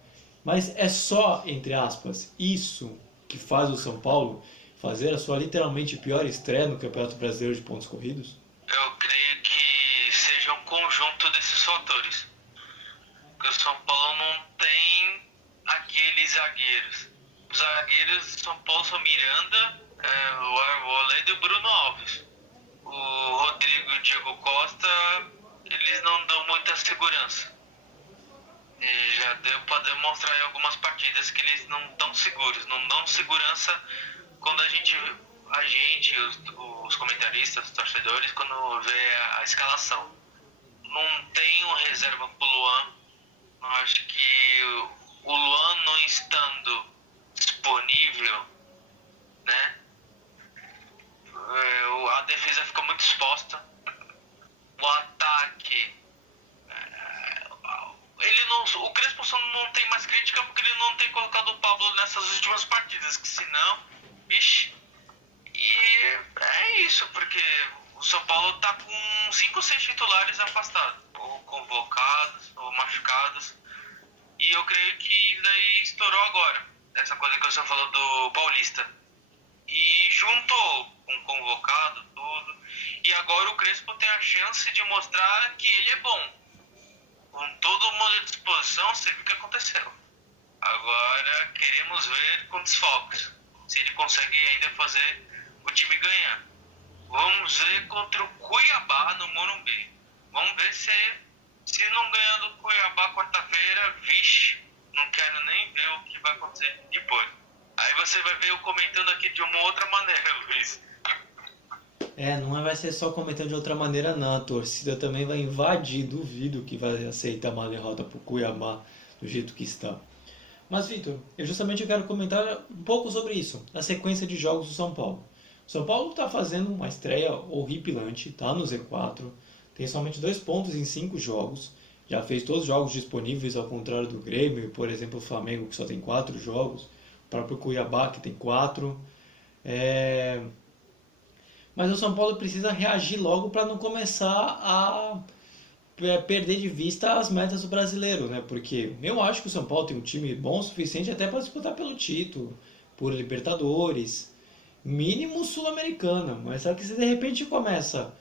Mas é só, entre aspas, isso que faz o São Paulo fazer a sua literalmente pior estreia no Campeonato Brasileiro de Pontos Corridos? Eu creio que seja um conjunto desses fatores. Porque o São Paulo não tem aqueles zagueiros. Os zagueiros do São Paulo são Miranda, o Arboleda e o Bruno Alves. O Rodrigo e o Diego Costa, eles não dão muita segurança. E já deu para demonstrar em algumas partidas que eles não dão seguros, não dão segurança quando os comentaristas, os torcedores, quando vê a escalação. Não tem um reserva pro Luan. Eu acho que o Luan não estando disponível, né? A defesa fica muito exposta. O ataque, o Crespo só não tem mais crítica porque ele não tem colocado o Pablo nessas últimas partidas, que senão, ixi. E é isso, porque o São Paulo tá com 5 ou 6 titulares afastados, ou convocados, ou machucados. E eu creio que isso daí estourou agora, essa coisa que você falou do Paulista. E juntou com convocado, tudo. E agora o Crespo tem a chance de mostrar que ele é bom. Com todo mundo à disposição, você viu o que aconteceu. Agora queremos ver com desfalques, se ele consegue ainda fazer o time ganhar. Vamos ver contra o Cuiabá no Morumbi. Vamos ver se não ganhar do Cuiabá quarta-feira, vixe, não quero nem ver o que vai acontecer depois. Aí você vai ver eu comentando aqui de uma outra maneira, Luiz. Não vai ser só comentando de outra maneira não, a torcida também vai invadir, duvido que vai aceitar uma derrota pro Cuiabá do jeito que está. Mas Vitor, eu quero comentar um pouco sobre isso, a sequência de jogos do São Paulo. O São Paulo está fazendo uma estreia horripilante, está no Z4, tem somente 2 pontos em 5 jogos, já fez todos os jogos disponíveis ao contrário do Grêmio, por exemplo o Flamengo que só tem 4 jogos, o próprio Cuiabá que tem 4. Mas o São Paulo precisa reagir logo para não começar a perder de vista as metas do brasileiro, né? Porque eu acho que o São Paulo tem um time bom o suficiente até para disputar pelo título, por Libertadores, mínimo Sul-Americana. Mas só que se de repente começa,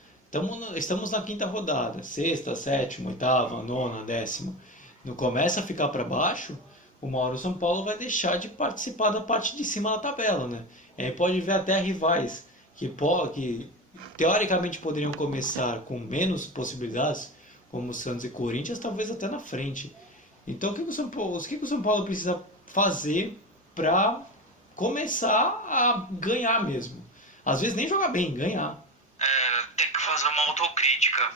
estamos na 5ª rodada, 6ª, 7ª, 8ª, 9ª, 10ª, não começa a ficar para baixo, uma hora o São Paulo vai deixar de participar da parte de cima da tabela, né? E aí pode ver até rivais que teoricamente poderiam começar com menos possibilidades, como Santos e Corinthians, talvez até na frente. Então o que o São Paulo precisa fazer para começar a ganhar mesmo? Às vezes nem jogar bem, ganhar. Tem que fazer uma autocrítica.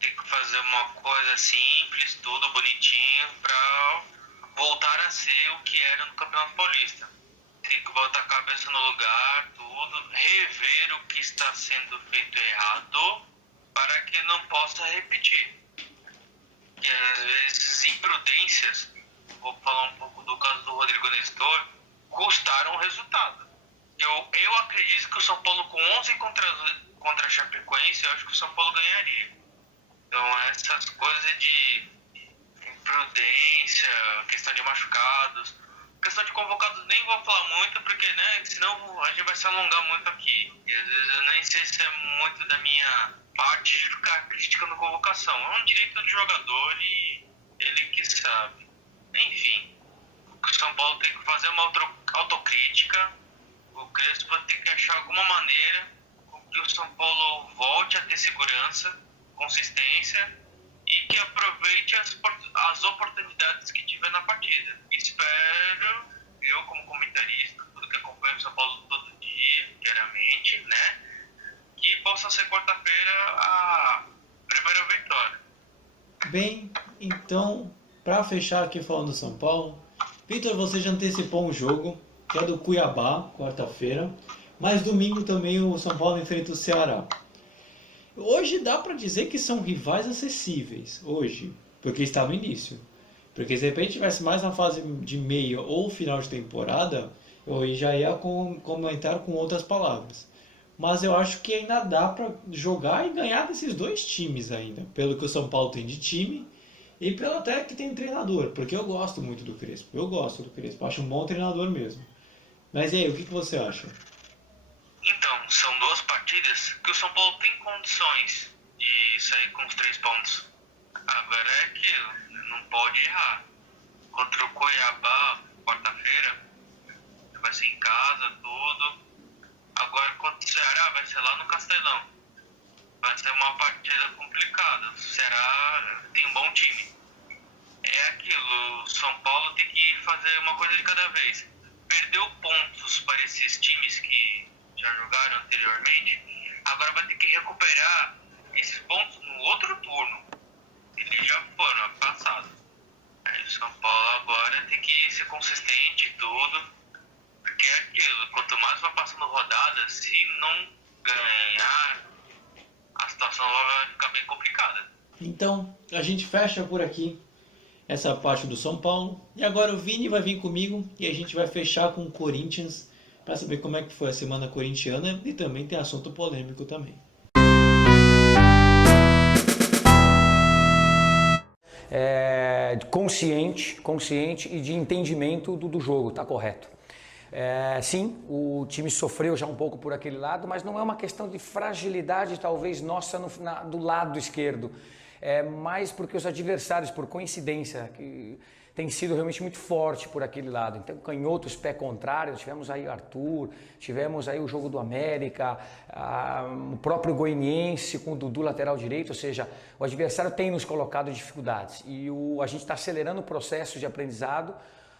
Tem que fazer uma coisa simples, tudo bonitinho, para voltar a ser o que era no Campeonato Paulista. Tem que botar a cabeça no lugar, tudo, rever o que está sendo feito errado para que não possa repetir. Que às vezes imprudências, vou falar um pouco do caso do Rodrigo Nestor, custaram o resultado. Eu acredito que o São Paulo com 11 contra a Chapecoense, eu acho que o São Paulo ganharia. Então essas coisas de imprudência, questão de machucados, questão de convocados nem vou falar muito, porque né, senão a gente vai se alongar muito aqui. E às vezes eu nem sei se é muito da minha parte de ficar criticando convocação. É um direito do jogador e ele que sabe. Enfim, São Paulo tem que fazer uma autocrítica. O Crespo vai ter que achar alguma maneira com que o São Paulo volte a ter segurança, consistência e que aproveite as oportunidades que tiver na partida. Espero, eu como comentarista, tudo que acompanho o São Paulo todo dia, diariamente, né, que possa ser quarta-feira a primeira vitória. Bem, então, para fechar aqui falando do São Paulo, Vitor, você já antecipou um jogo, que é do Cuiabá, quarta-feira, mas domingo também o São Paulo enfrenta o Ceará. Hoje dá para dizer que são rivais acessíveis, hoje, porque está no início. Porque se de repente tivesse mais na fase de meio ou final de temporada, eu já ia comentar com outras palavras. Mas eu acho que ainda dá para jogar e ganhar desses dois times ainda, pelo que o São Paulo tem de time e pelo até que tem treinador, porque eu gosto muito do Crespo. Eu gosto do Crespo, acho um bom treinador mesmo. Mas e aí, o que você acha? Então, são duas partidas que o São Paulo tem condições de sair com os 3 pontos. Agora é aquilo, não pode errar. Contra o Cuiabá, quarta-feira, vai ser em casa, tudo. Agora contra o Ceará vai ser lá no Castelão. Vai ser uma partida complicada. O Ceará tem um bom time. É aquilo, o São Paulo tem que fazer uma coisa de cada vez. Perdeu pontos para esses times que já jogaram anteriormente, agora vai ter que recuperar esses pontos no outro turno. Eles já foram passados. Aí o São Paulo agora tem que ser consistente e tudo, porque é aquilo, quanto mais vai passando rodada, se não ganhar, a situação vai ficar bem complicada. Então, a gente fecha por aqui essa parte do São Paulo. E agora o Vini vai vir comigo e a gente vai fechar com o Corinthians para saber como é que foi a semana corintiana e também tem assunto polêmico também. Consciente e de entendimento do jogo, tá correto. Sim, o time sofreu já um pouco por aquele lado, mas não é uma questão de fragilidade talvez nossa do lado esquerdo. É mais porque os adversários, por coincidência, que tem sido realmente muito forte por aquele lado. Então, canhotos, pé contrário, tivemos aí Arthur, tivemos aí o jogo do América, o próprio Goianiense com o Dudu lateral direito, ou seja, o adversário tem nos colocado dificuldades e a gente está acelerando o processo de aprendizado.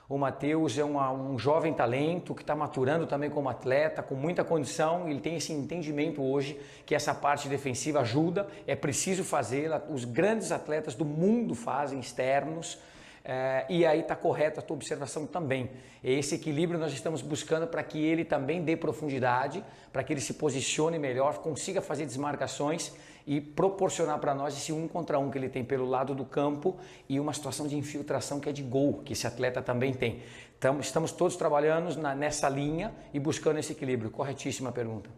O Matheus é um jovem talento que está maturando também como atleta, com muita condição. Ele tem esse entendimento hoje que essa parte defensiva ajuda, é preciso fazê-la. Os grandes atletas do mundo fazem, externos, e aí está correta a tua observação também. Esse equilíbrio nós estamos buscando para que ele também dê profundidade, para que ele se posicione melhor, consiga fazer desmarcações e proporcionar para nós esse 1 contra 1 que ele tem pelo lado do campo e uma situação de infiltração que é de gol, que esse atleta também tem. Então, estamos todos trabalhando nessa linha e buscando esse equilíbrio. Corretíssima pergunta.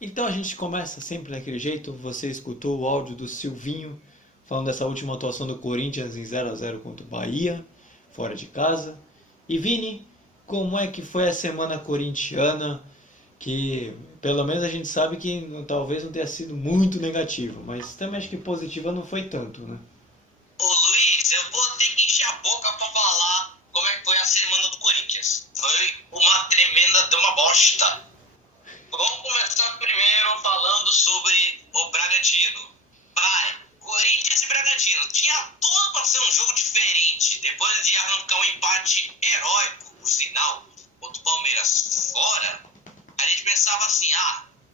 Então a gente começa sempre daquele jeito. Você escutou o áudio do Silvinho falando dessa última atuação do Corinthians em 0-0 contra o Bahia, fora de casa. E Vini, como é que foi a semana corintiana? Que pelo menos a gente sabe que talvez não tenha sido muito negativa, mas também acho que positiva não foi tanto, né? Ô Luiz, eu vou ter que encher a boca pra falar como é que foi a semana do Corinthians. Foi uma tremenda de uma bosta. Vamos começar primeiro falando sobre o Bragantino. Vai, Corinthians e Bragantino. Tinha tudo pra ser um jogo diferente. Depois de arrancar um empate heróico, por sinal, contra o Palmeiras fora, a gente pensava assim,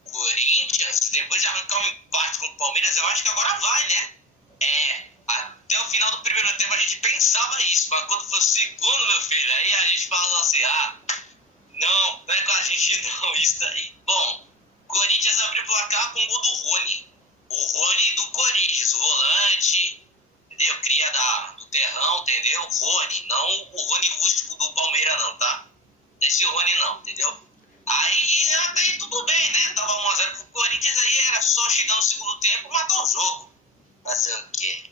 Corinthians, depois de arrancar um empate com o Palmeiras, eu acho que agora vai, né? Até o final do primeiro tempo a gente pensava isso, mas quando foi o segundo, meu filho, aí a gente falou assim, não é com a gente não, isso aí. Bom, Corinthians abriu o placar com o gol do Rony. O Rony do Corinthians, o volante, entendeu? Cria do terrão, entendeu? Rony, não o Rony rústico do Palmeiras não, tá? Desse Rony não, entendeu? Aí até aí tudo bem, né? Tava 1-0 pro Corinthians, aí era só chegar no segundo tempo e matar o jogo. Fazer o quê?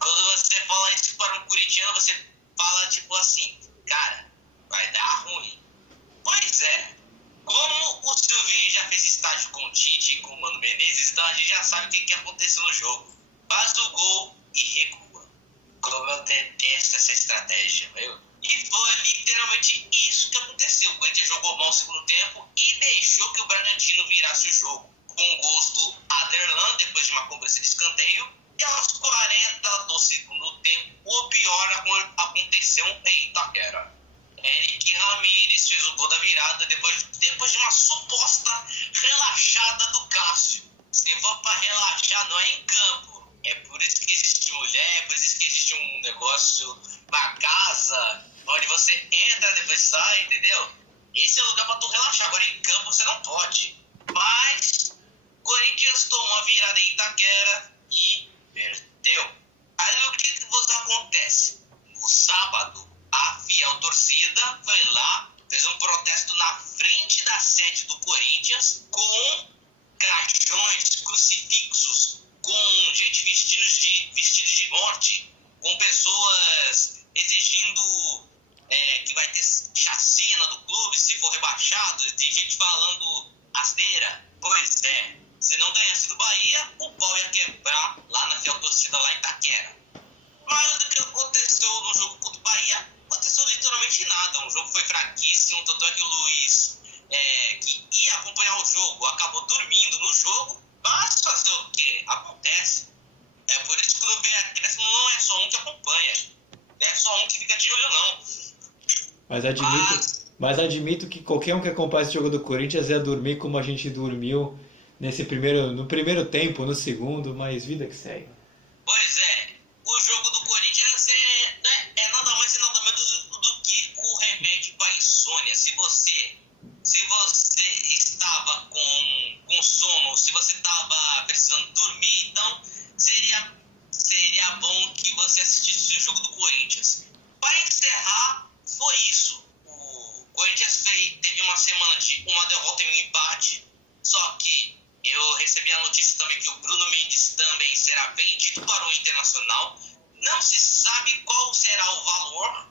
Quando você fala isso para um corintiano, você fala tipo assim, cara, vai dar ruim. Pois é, como o Silvinho já fez estágio com o Tite e com o Mano Menezes, então a gente já sabe o que aconteceu no jogo. Faz o gol e recua. Como eu detesto essa estratégia, viu? E foi pior aconteceu em Itaquera. Eric Ramírez fez o gol da virada depois de uma suposta relaxada do Cássio. Se for pra relaxar, não é em campo. É por isso que existe mulher, é por isso que existe um negócio, uma casa, onde você entra e depois sai, entendeu? Esse é o lugar pra tu relaxar. Agora em campo você não pode. Mas Corinthians tomou a virada em Itaquera e perdeu. Aí o que acontece? No sábado, a fiel torcida foi lá, fez um protesto na frente da sede do Corinthians com caixões, crucifixos, com gente vestidos de morte, com pessoas exigindo que vai ter chacina do clube se for rebaixado, tem gente falando asneira. Pois é, se não ganhasse do Bahia, o pau ia quebrar lá na fiel torcida lá em Itaquera. Mas o que aconteceu no jogo contra o Bahia, aconteceu literalmente nada. O jogo foi fraquíssimo, tanto é que o Luiz, que ia acompanhar o jogo, acabou dormindo no jogo. Mas fazer o quê? Acontece. É por isso que o vê acréscimo não é só um que acompanha. Não é só um que fica de olho, não. Mas admito que qualquer um que acompanha esse jogo do Corinthians ia dormir como a gente dormiu no primeiro tempo, no segundo, mas vida que segue. Pois é, o jogo do Corinthians é nada mais e nada menos do que o remédio para a insônia. Se você estava com sono, se você estava precisando dormir, então seria bom que você assistisse o jogo do Corinthians. Para encerrar, foi isso. O Corinthians teve uma semana de uma derrota e um empate, só que eu recebi a notícia também que o Bruno Mendes também será vendido para o Internacional. Não se sabe qual será o valor.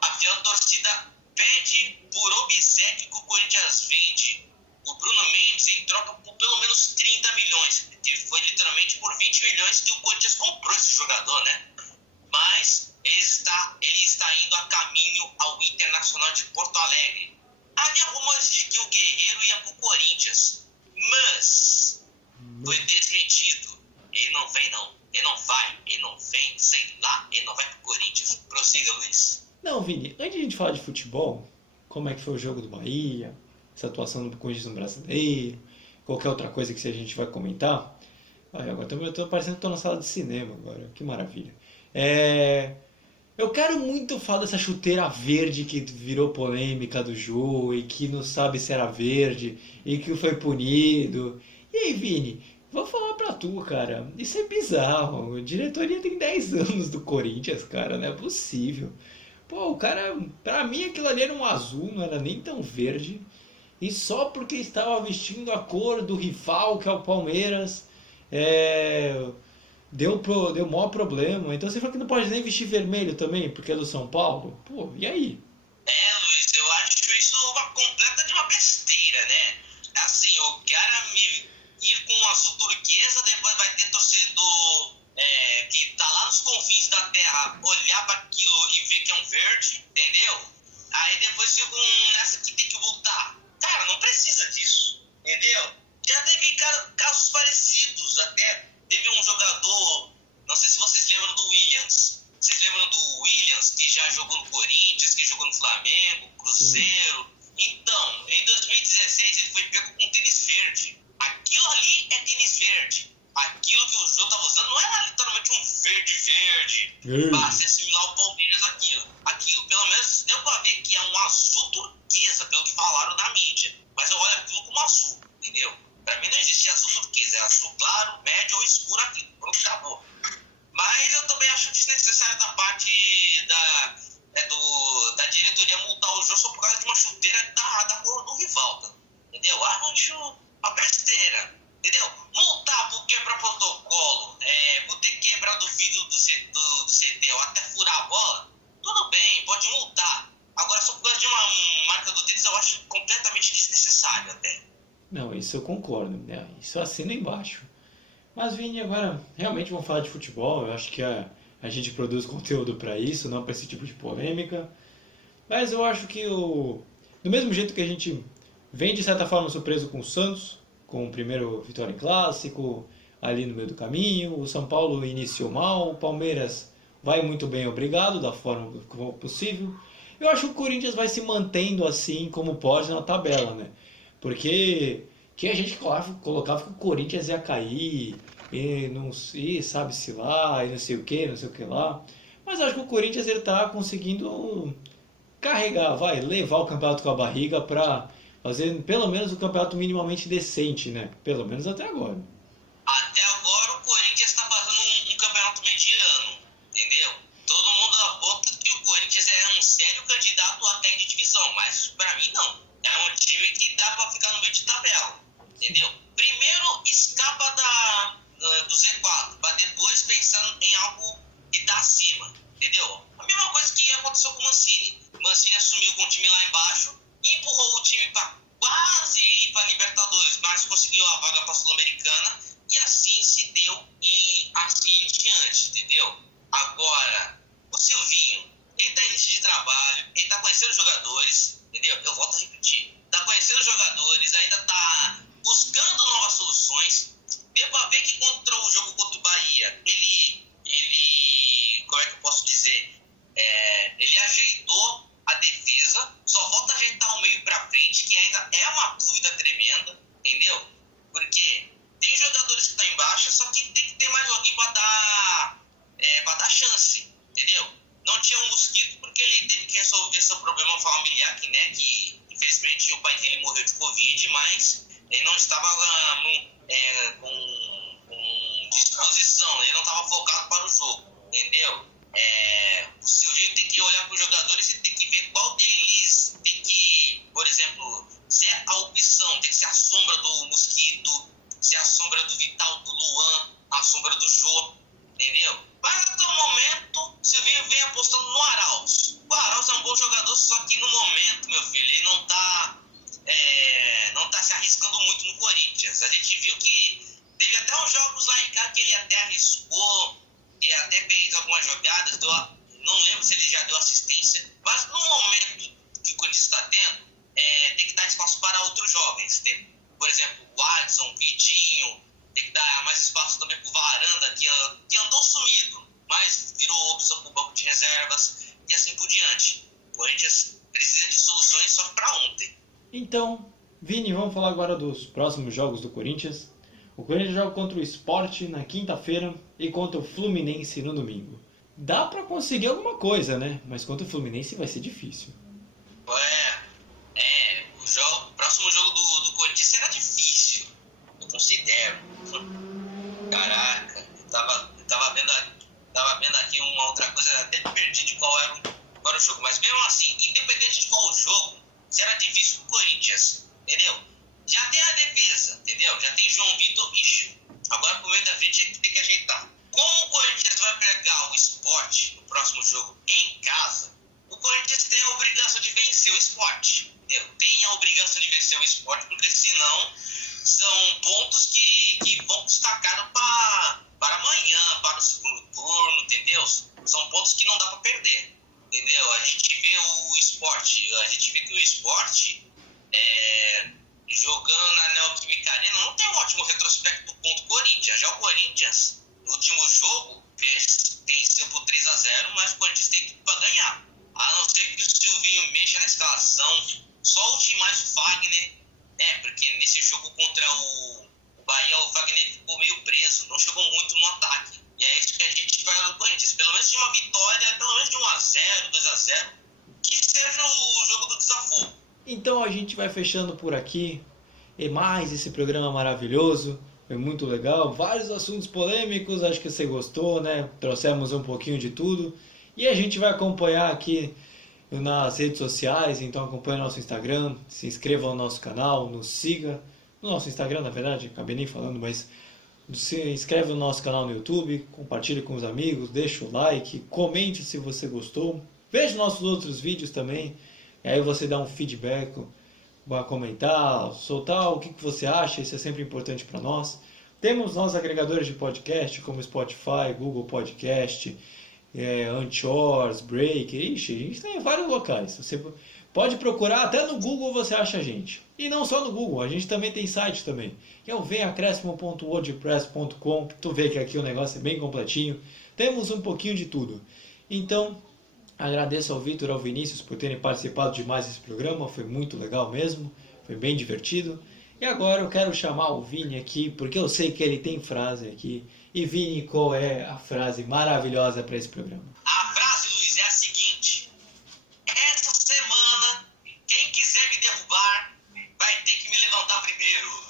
A fiel torcida pede por obséquio que o Corinthians vende o Bruno Mendes em troca por pelo menos 30 milhões. Foi literalmente por 20 milhões que o Corinthians comprou esse jogador, né? Mas ele está indo a caminho ao Internacional de Porto Alegre. Havia rumores de que o Guerreiro ia para o Corinthians, mas foi desmentido. Ele não vem, não. Ele não vem, sei lá, ele não vai pro Corinthians. Prossiga, Luiz. Não, Vini, antes de a gente falar de futebol, como é que foi o jogo do Bahia, essa atuação do Corinthians no Brasileiro, qualquer outra coisa que a gente vai comentar. Agora eu tô parecendo que tô na sala de cinema agora, que maravilha. Eu quero muito falar dessa chuteira verde que virou polêmica do Jô e que não sabe se era verde e que foi punido. E aí, Vini, vou falar pra tu, cara, isso é bizarro. A diretoria tem 10 anos do Corinthians, cara, não é possível. Pô, o cara, pra mim aquilo ali era um azul, não era nem tão verde. E só porque estava vestindo a cor do rival, que é o Palmeiras, deu maior problema. Então você fala que não pode nem vestir vermelho também, porque é do São Paulo? Pô, e aí? Luiz, eu acho isso uma completa de uma besteira, né? Assim, o cara ir com um azul turquesa, depois vai ter torcedor que tá lá nos confins da terra olhar para aquilo e ver que é um verde, entendeu? Aí depois ficam nessa que tem que lutar. Cara, não precisa disso, entendeu? Já teve casos parecidos, até teve um jogador, não sei se vocês lembram do Williams. Vocês lembram do Williams, que já jogou no Corinthians, que jogou no Flamengo, Cruzeiro? Sim. Então, em 2016 ele foi pego com tênis verde. Aquilo ali é tênis verde. Aquilo que o Jô estava usando não era literalmente um verde para se assimilar ao Palmeiras aquilo. Pelo menos deu para ver que é um azul turquesa, pelo que falaram na mídia. Mas eu olho aquilo como azul, entendeu? Para mim não existe azul turquesa, é azul claro, médio ou escuro aquilo. Pronto, acabou. Mas eu também acho desnecessário da parte da diretoria multar o Jô só por causa de uma chuteira da cor do rival, tá? Entendeu? Acho uma besteira, entendeu? Multar por quebrar protocolo, por ter quebrado o vidro do CT ou até furar a bola, tudo bem, pode multar. Agora só por causa de uma marca do tênis eu acho completamente desnecessário até. Não, isso eu concordo, né? Isso assina embaixo. Mas, Vini, agora realmente vamos falar de futebol. Eu acho que a gente produz conteúdo para isso, não para esse tipo de polêmica. Mas eu acho que do mesmo jeito que a gente vem, de certa forma, surpreso com o Santos, com o primeiro vitória em clássico, ali no meio do caminho, o São Paulo iniciou mal, o Palmeiras vai muito bem, obrigado, da forma possível. Eu acho que o Corinthians vai se mantendo assim como pode na tabela, né? Porque que a gente colocava que o Corinthians ia cair, e não sei, sabe-se lá, e não sei o que, não sei o que lá. Mas acho que o Corinthians ele tá conseguindo carregar, levar o campeonato com a barriga para fazer pelo menos o campeonato minimamente decente, né? Pelo menos até agora. Até agora o Corinthians está fazendo um campeonato mediano, entendeu? Todo mundo aponta que o Corinthians é um sério candidato a cair de divisão, mas para mim não. É um time que dá para ficar no meio de tabela, entendeu? Primeiro escapa do Z4, para depois pensando em algo que está acima, entendeu? A mesma coisa que aconteceu com o Mancini. O Mancini assumiu com o time lá embaixo e empurrou o time para quase ir para Libertadores, mas conseguiu a vaga para a Sul-Americana e assim se deu e assim em diante, entendeu? Agora, o Silvinho, ele está em início de trabalho, ele está conhecendo os jogadores, entendeu? Eu volto a repetir, está conhecendo os jogadores, ainda está buscando novas soluções. Deu para ver que contra o jogo contra o Bahia, ele como é que eu posso dizer? Ele ajeitou a defesa, só falta ajeitar o meio pra frente, que ainda é uma dúvida tremenda, entendeu? Porque tem jogadores que estão em baixa, só que tem que ter mais alguém pra dar chance, entendeu? Não tinha um Mosquito porque ele teve que resolver seu problema familiar, que infelizmente o pai dele morreu de Covid, mas ele não estava com disposição, ele não estava focado para o jogo, entendeu? O Silvinho tem que olhar para os jogadores e tem que ver qual deles tem que, por exemplo, ser a opção, tem que ser a sombra do Mosquito, ser a sombra do Vital, do Luan, a sombra do Jô, entendeu? Mas até o momento, o Silvinho vem apostando no Arauz. O Arauz é um bom jogador, só que no momento, meu filho, ele não tá se arriscando muito no Corinthians. A gente viu que teve até uns jogos lá em casa que ele até arriscou, e até fez algumas jogadas, não lembro se ele já deu assistência, mas no momento que o Corinthians está tendo, tem que dar espaço para outros jovens. Por exemplo, o Adson, o Vitinho, tem que dar mais espaço também para o Varanda, que andou sumido, mas virou opção para o banco de reservas e assim por diante. O Corinthians precisa de soluções só para ontem. Então, Vini, vamos falar agora dos próximos jogos do Corinthians. O Corinthians joga contra o Sport na quinta-feira e contra o Fluminense no domingo. Dá pra conseguir alguma coisa, né? Mas contra o Fluminense vai ser difícil. O próximo jogo do Corinthians será difícil. Eu considero. Caraca, eu tava vendo aqui uma outra coisa, até perdi de qual era o jogo. Mas mesmo assim, independente de qual jogo, será difícil pro Corinthians, entendeu? Já tem a defesa, entendeu? Já tem João Vitor e Gil. Agora pro meio da frente a gente tem que ajeitar. Como o Corinthians vai pegar o Sport no próximo jogo em casa, o Corinthians tem a obrigação de vencer o Sport, entendeu? Tem a obrigação de vencer o Sport, porque senão são pontos que vão custar caro para amanhã, para o segundo turno, entendeu? São pontos que não dá para perder, entendeu? A gente vê que o Sport jogando na Neoquímica Arena não tem um ótimo retrospecto contra o Corinthians. Já o Corinthians, no último jogo, venceu por 3-0, mas o Corinthians tem tudo para ganhar. A não ser que o Silvinho mexa na escalação, só o time mais o Fagner, porque nesse jogo contra o Bahia o Fagner ficou meio preso, não chegou muito no ataque. E é isso que a gente espera do Corinthians, pelo menos de uma vitória, pelo menos de 1-0, 2-0, que seja o jogo do desafogo. Então a gente vai fechando por aqui. E mais esse programa maravilhoso. Foi muito legal. Vários assuntos polêmicos. Acho que você gostou, né? Trouxemos um pouquinho de tudo. E a gente vai acompanhar aqui nas redes sociais. Então acompanhe nosso Instagram. Se inscreva no nosso canal. Nos siga. No nosso Instagram, na verdade. Acabei nem falando, mas se inscreve no nosso canal no YouTube. Compartilhe com os amigos. Deixa o like. Comente se você gostou. Veja nossos outros vídeos também. E aí você dá um feedback, vai comentar, soltar o que você acha, isso é sempre importante para nós. Temos nossos agregadores de podcast, como Spotify, Google Podcast, Anchor, Break, a gente está em vários locais. Você pode procurar, até no Google você acha a gente. E não só no Google, a gente também tem site também, que é o venhacrescimo.wordpress.com. Tu vê que aqui o negócio é bem completinho. Temos um pouquinho de tudo. Então, agradeço ao Vitor e ao Vinícius por terem participado de mais esse programa, foi muito legal mesmo, foi bem divertido. E agora eu quero chamar o Vini aqui, porque eu sei que ele tem frase aqui. E Vini, qual é a frase maravilhosa para esse programa? A frase, Luiz, é a seguinte: essa semana, quem quiser me derrubar, vai ter que me levantar primeiro.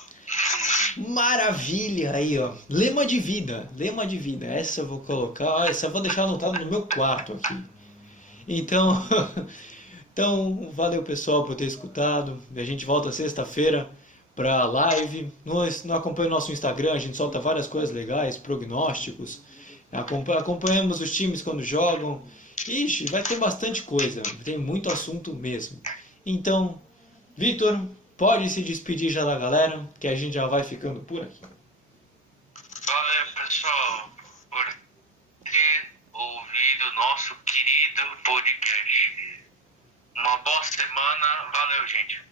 Maravilha! Aí, ó. Lema de vida. Lema de vida. Essa eu vou colocar. Essa eu vou deixar anotado no meu quarto aqui. Então, valeu pessoal por ter escutado. A gente volta sexta-feira para live. Não acompanha o nosso Instagram, a gente solta várias coisas legais, prognósticos. Acompanhamos os times quando jogam. Ixi, vai ter bastante coisa. Tem muito assunto mesmo. Então, Vitor, pode se despedir já da galera, que a gente já vai ficando por aqui. Valeu, pessoal, por ter ouvido nosso querido podcast. Uma boa semana. Valeu, gente.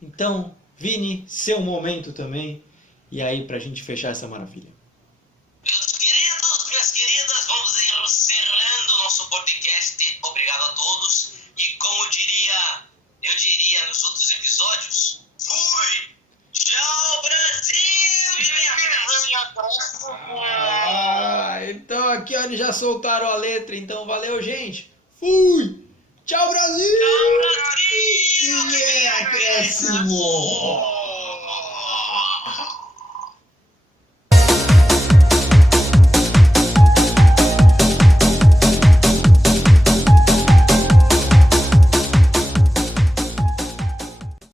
Então, Vini, seu momento também. E aí, pra gente fechar essa maravilha. Meus queridos, minhas queridas, vamos encerrando nosso podcast. Obrigado a todos. E como eu diria nos outros episódios, fui! Tchau, Brasil! Então aqui ó, eles já soltaram a letra, então valeu, gente. Fui! Tchau, Brasil! Tchau, Brasil! E é acréscimo!